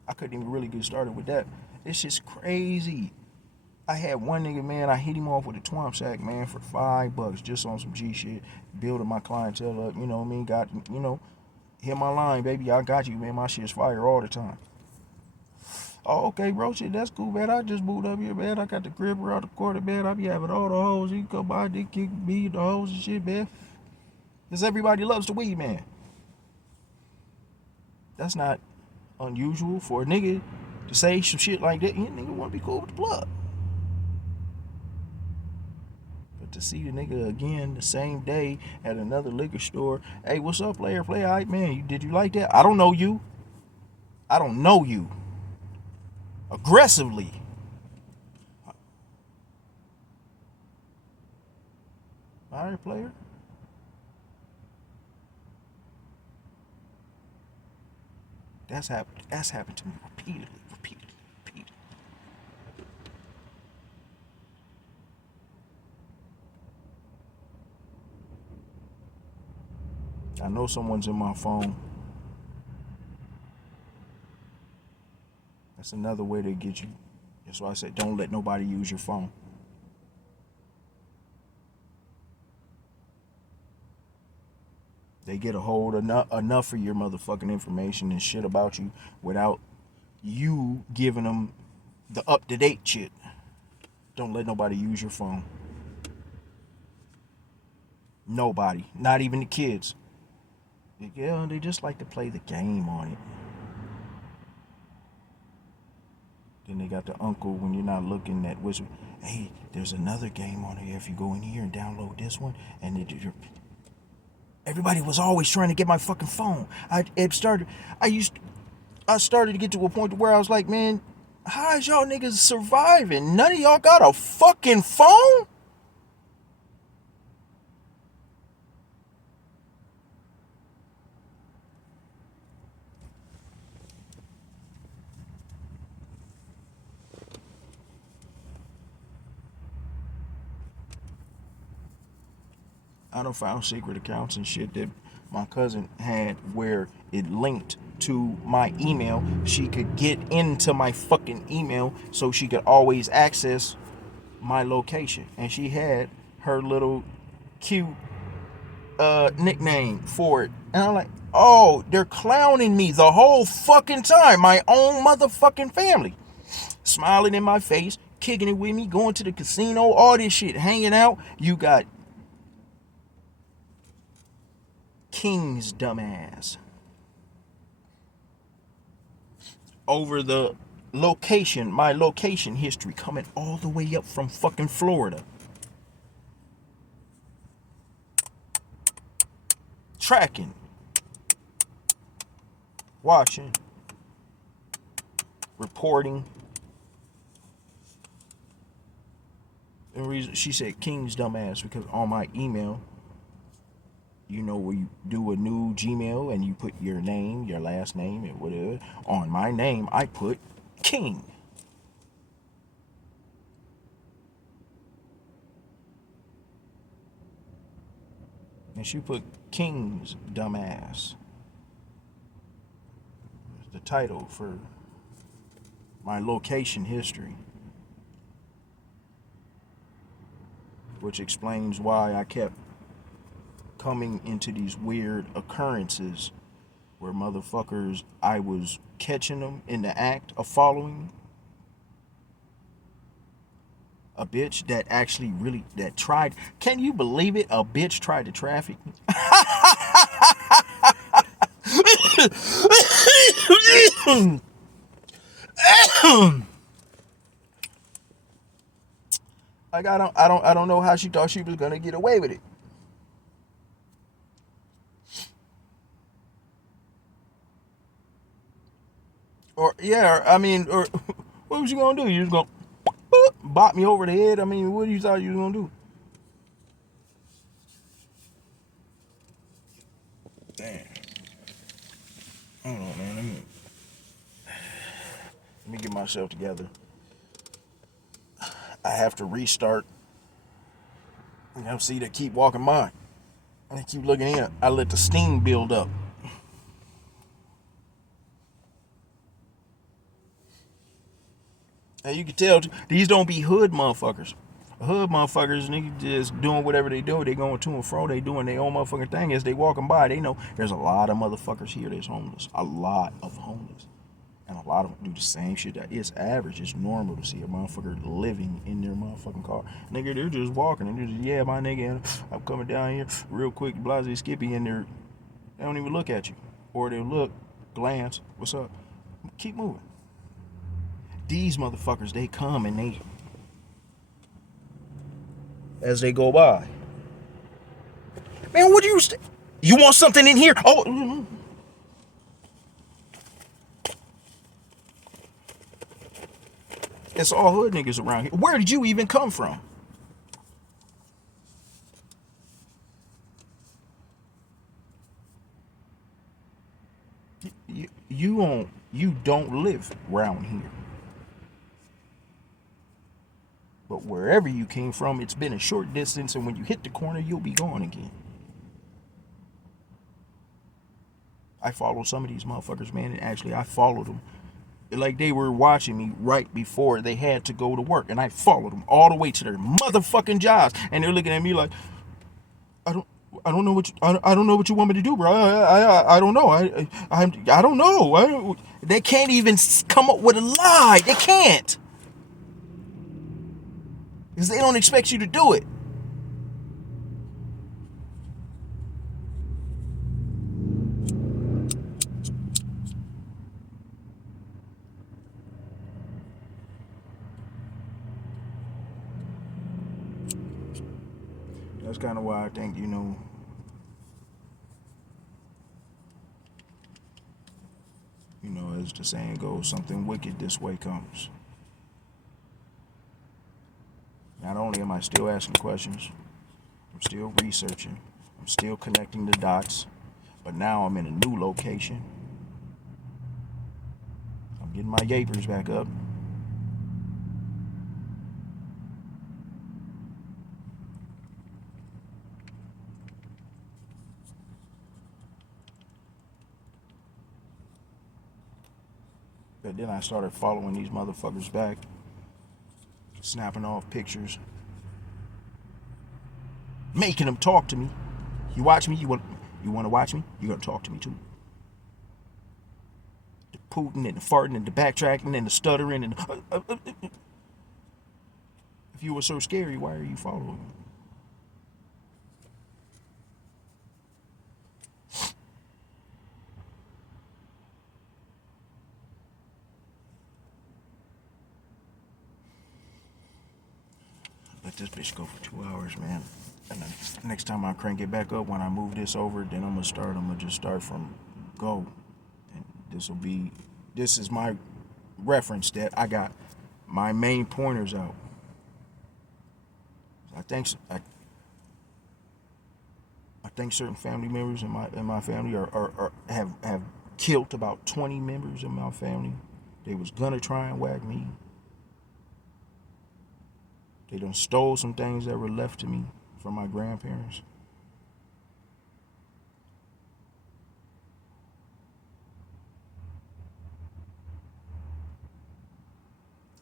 I couldn't even really get started with that. It's just crazy. I had one nigga, man, I hit him off with a twomp sack, man, for $5 just on some G shit, building my clientele up, you know what I mean? Got, you know, hit my line, baby, I got you, man, my shit's fire all the time. Oh, okay, bro, shit, that's cool, man. I just moved up here, man. I got the crib around the corner, man. I be having all the hoes. You can come by, they kick me, the hoes and shit, man. Because everybody loves the weed, man. That's not unusual for a nigga to say some shit like that. You nigga want to be cool with the plug. But to see the nigga again the same day at another liquor store, hey, what's up, player? Play, all right, man. Did you like that? I don't know you. I don't know you. Aggressively. All right, player. That's happened to me repeatedly. I know someone's in my phone. That's another way to get you. That's why I said don't let nobody use your phone. They get a hold of enough of your motherfucking information and shit about you without you giving them the up-to-date shit. Don't let nobody use your phone. Nobody. Not even the kids. Yeah, they just like to play the game on it. Then they got the uncle when you're not looking at which, hey, there's another game on here if you go in here and download this one. And everybody was always trying to get my fucking phone. I started to get to a point where I was like, man, how is y'all niggas surviving? None of y'all got a fucking phone? I done found secret accounts and shit that my cousin had where it linked to my email. She could get into my fucking email so she could always access my location. And she had her little cute nickname for it. And I'm like, oh, they're clowning me the whole fucking time. My own motherfucking family. Smiling in my face, kicking it with me, going to the casino, all this shit, hanging out. You got King's dumbass over the location, my location history coming all the way up from fucking Florida. Tracking, watching, reporting. And reason she said King's dumbass because on my email, you know, where you do a new Gmail and you put your name, your last name, and whatever. On my name, I put King. And she put King's dumbass. The title for my location history. Which explains why I kept coming into these weird occurrences where motherfuckers, I was catching them in the act of following a bitch that actually really, that tried, can you believe it? A bitch tried to traffic me. Like I don't know how she thought she was gonna get away with it. Or yeah, I mean, or what was you gonna do? You was gonna bop me over the head? I mean, what do you thought you was gonna do? Damn. Hold on, man. me get myself together. I have to restart. You know, see, they keep walking by. They keep looking in. I let the steam build up. And you can tell these don't be hood motherfuckers. Hood motherfuckers, niggas just doing whatever they do. They going to and fro. They doing their own motherfucking thing. As they walking by, they know there's a lot of motherfuckers here that's homeless. A lot of homeless. And a lot of them do the same shit. That it's average. It's normal to see a motherfucker living in their motherfucking car. Nigga, they're just walking. And they're just, yeah, my nigga, I'm coming down here real quick. Blase Skippy in there. They don't even look at you. Or they'll look, glance, what's up? Keep moving. These motherfuckers, they come and they, as they go by. Man, what do you, you want something in here? Oh, it's all hood niggas around here. Where did you even come from? You don't live around here. But wherever you came from, it's been a short distance, and when you hit the corner, you'll be gone again. I followed some of these motherfuckers, man, and actually I followed them like they were watching me right before they had to go to work, and I followed them all the way to their motherfucking jobs, and they're looking at me like, I don't know what I don't know what you want me to do, bro. I don't know. I don't know. They can't even come up with a lie. They can't, because they don't expect you to do it. That's kind of why I think, as the saying goes, something wicked this way comes. Not only am I still asking questions, I'm still researching, I'm still connecting the dots, but now I'm in a new location. I'm getting my yapers back up. But then I started following these motherfuckers back, snapping off pictures, making them talk to me. You watch me, you want to watch me, you're going to talk to me too. The pooting and the farting and the backtracking and the stuttering and if you were so scary, why are you following me? Let this bitch go for 2 hours, man. And then next time I crank it back up, when I move this over, then I'm gonna just start from go. And this is my reference that I got my main pointers out. I think certain family members in my family have killed about 20 members in my family. They was gonna try and whack me. They done stole some things that were left to me from my grandparents.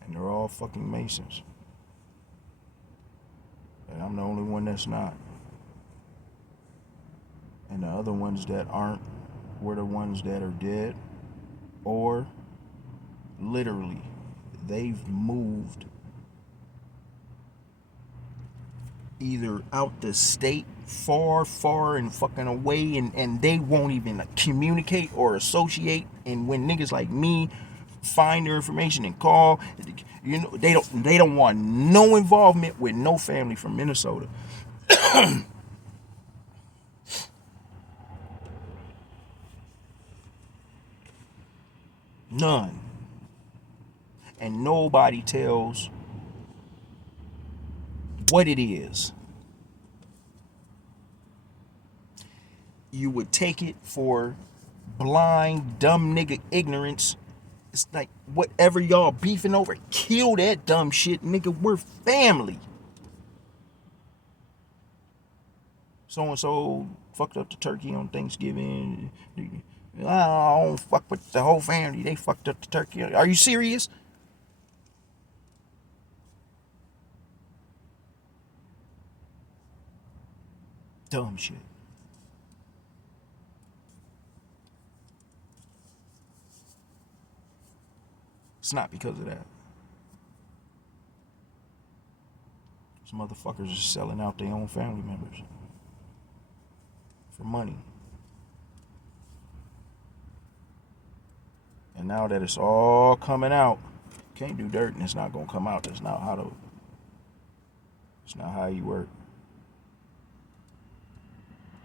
And they're all fucking Masons. And I'm the only one that's not. And the other ones that aren't were the ones that are dead, or literally they've moved either out the state far and fucking away, and they won't even communicate or associate. And when niggas like me find their information and call, they don't want no involvement with no family from Minnesota. None. And nobody tells what it is. You would take it for blind, dumb nigga ignorance It's like whatever y'all beefing over, kill that dumb shit, nigga. We're family. So and so fucked up the turkey on Thanksgiving. I don't fuck with the whole family. They fucked up the turkey. Are you serious? Dumb shit. It's not because of that. Some motherfuckers are selling out their own family members for money. And now that it's all coming out, can't do dirt and it's not gonna come out. That's not how to. It's not how you work.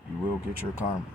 You will get your karma.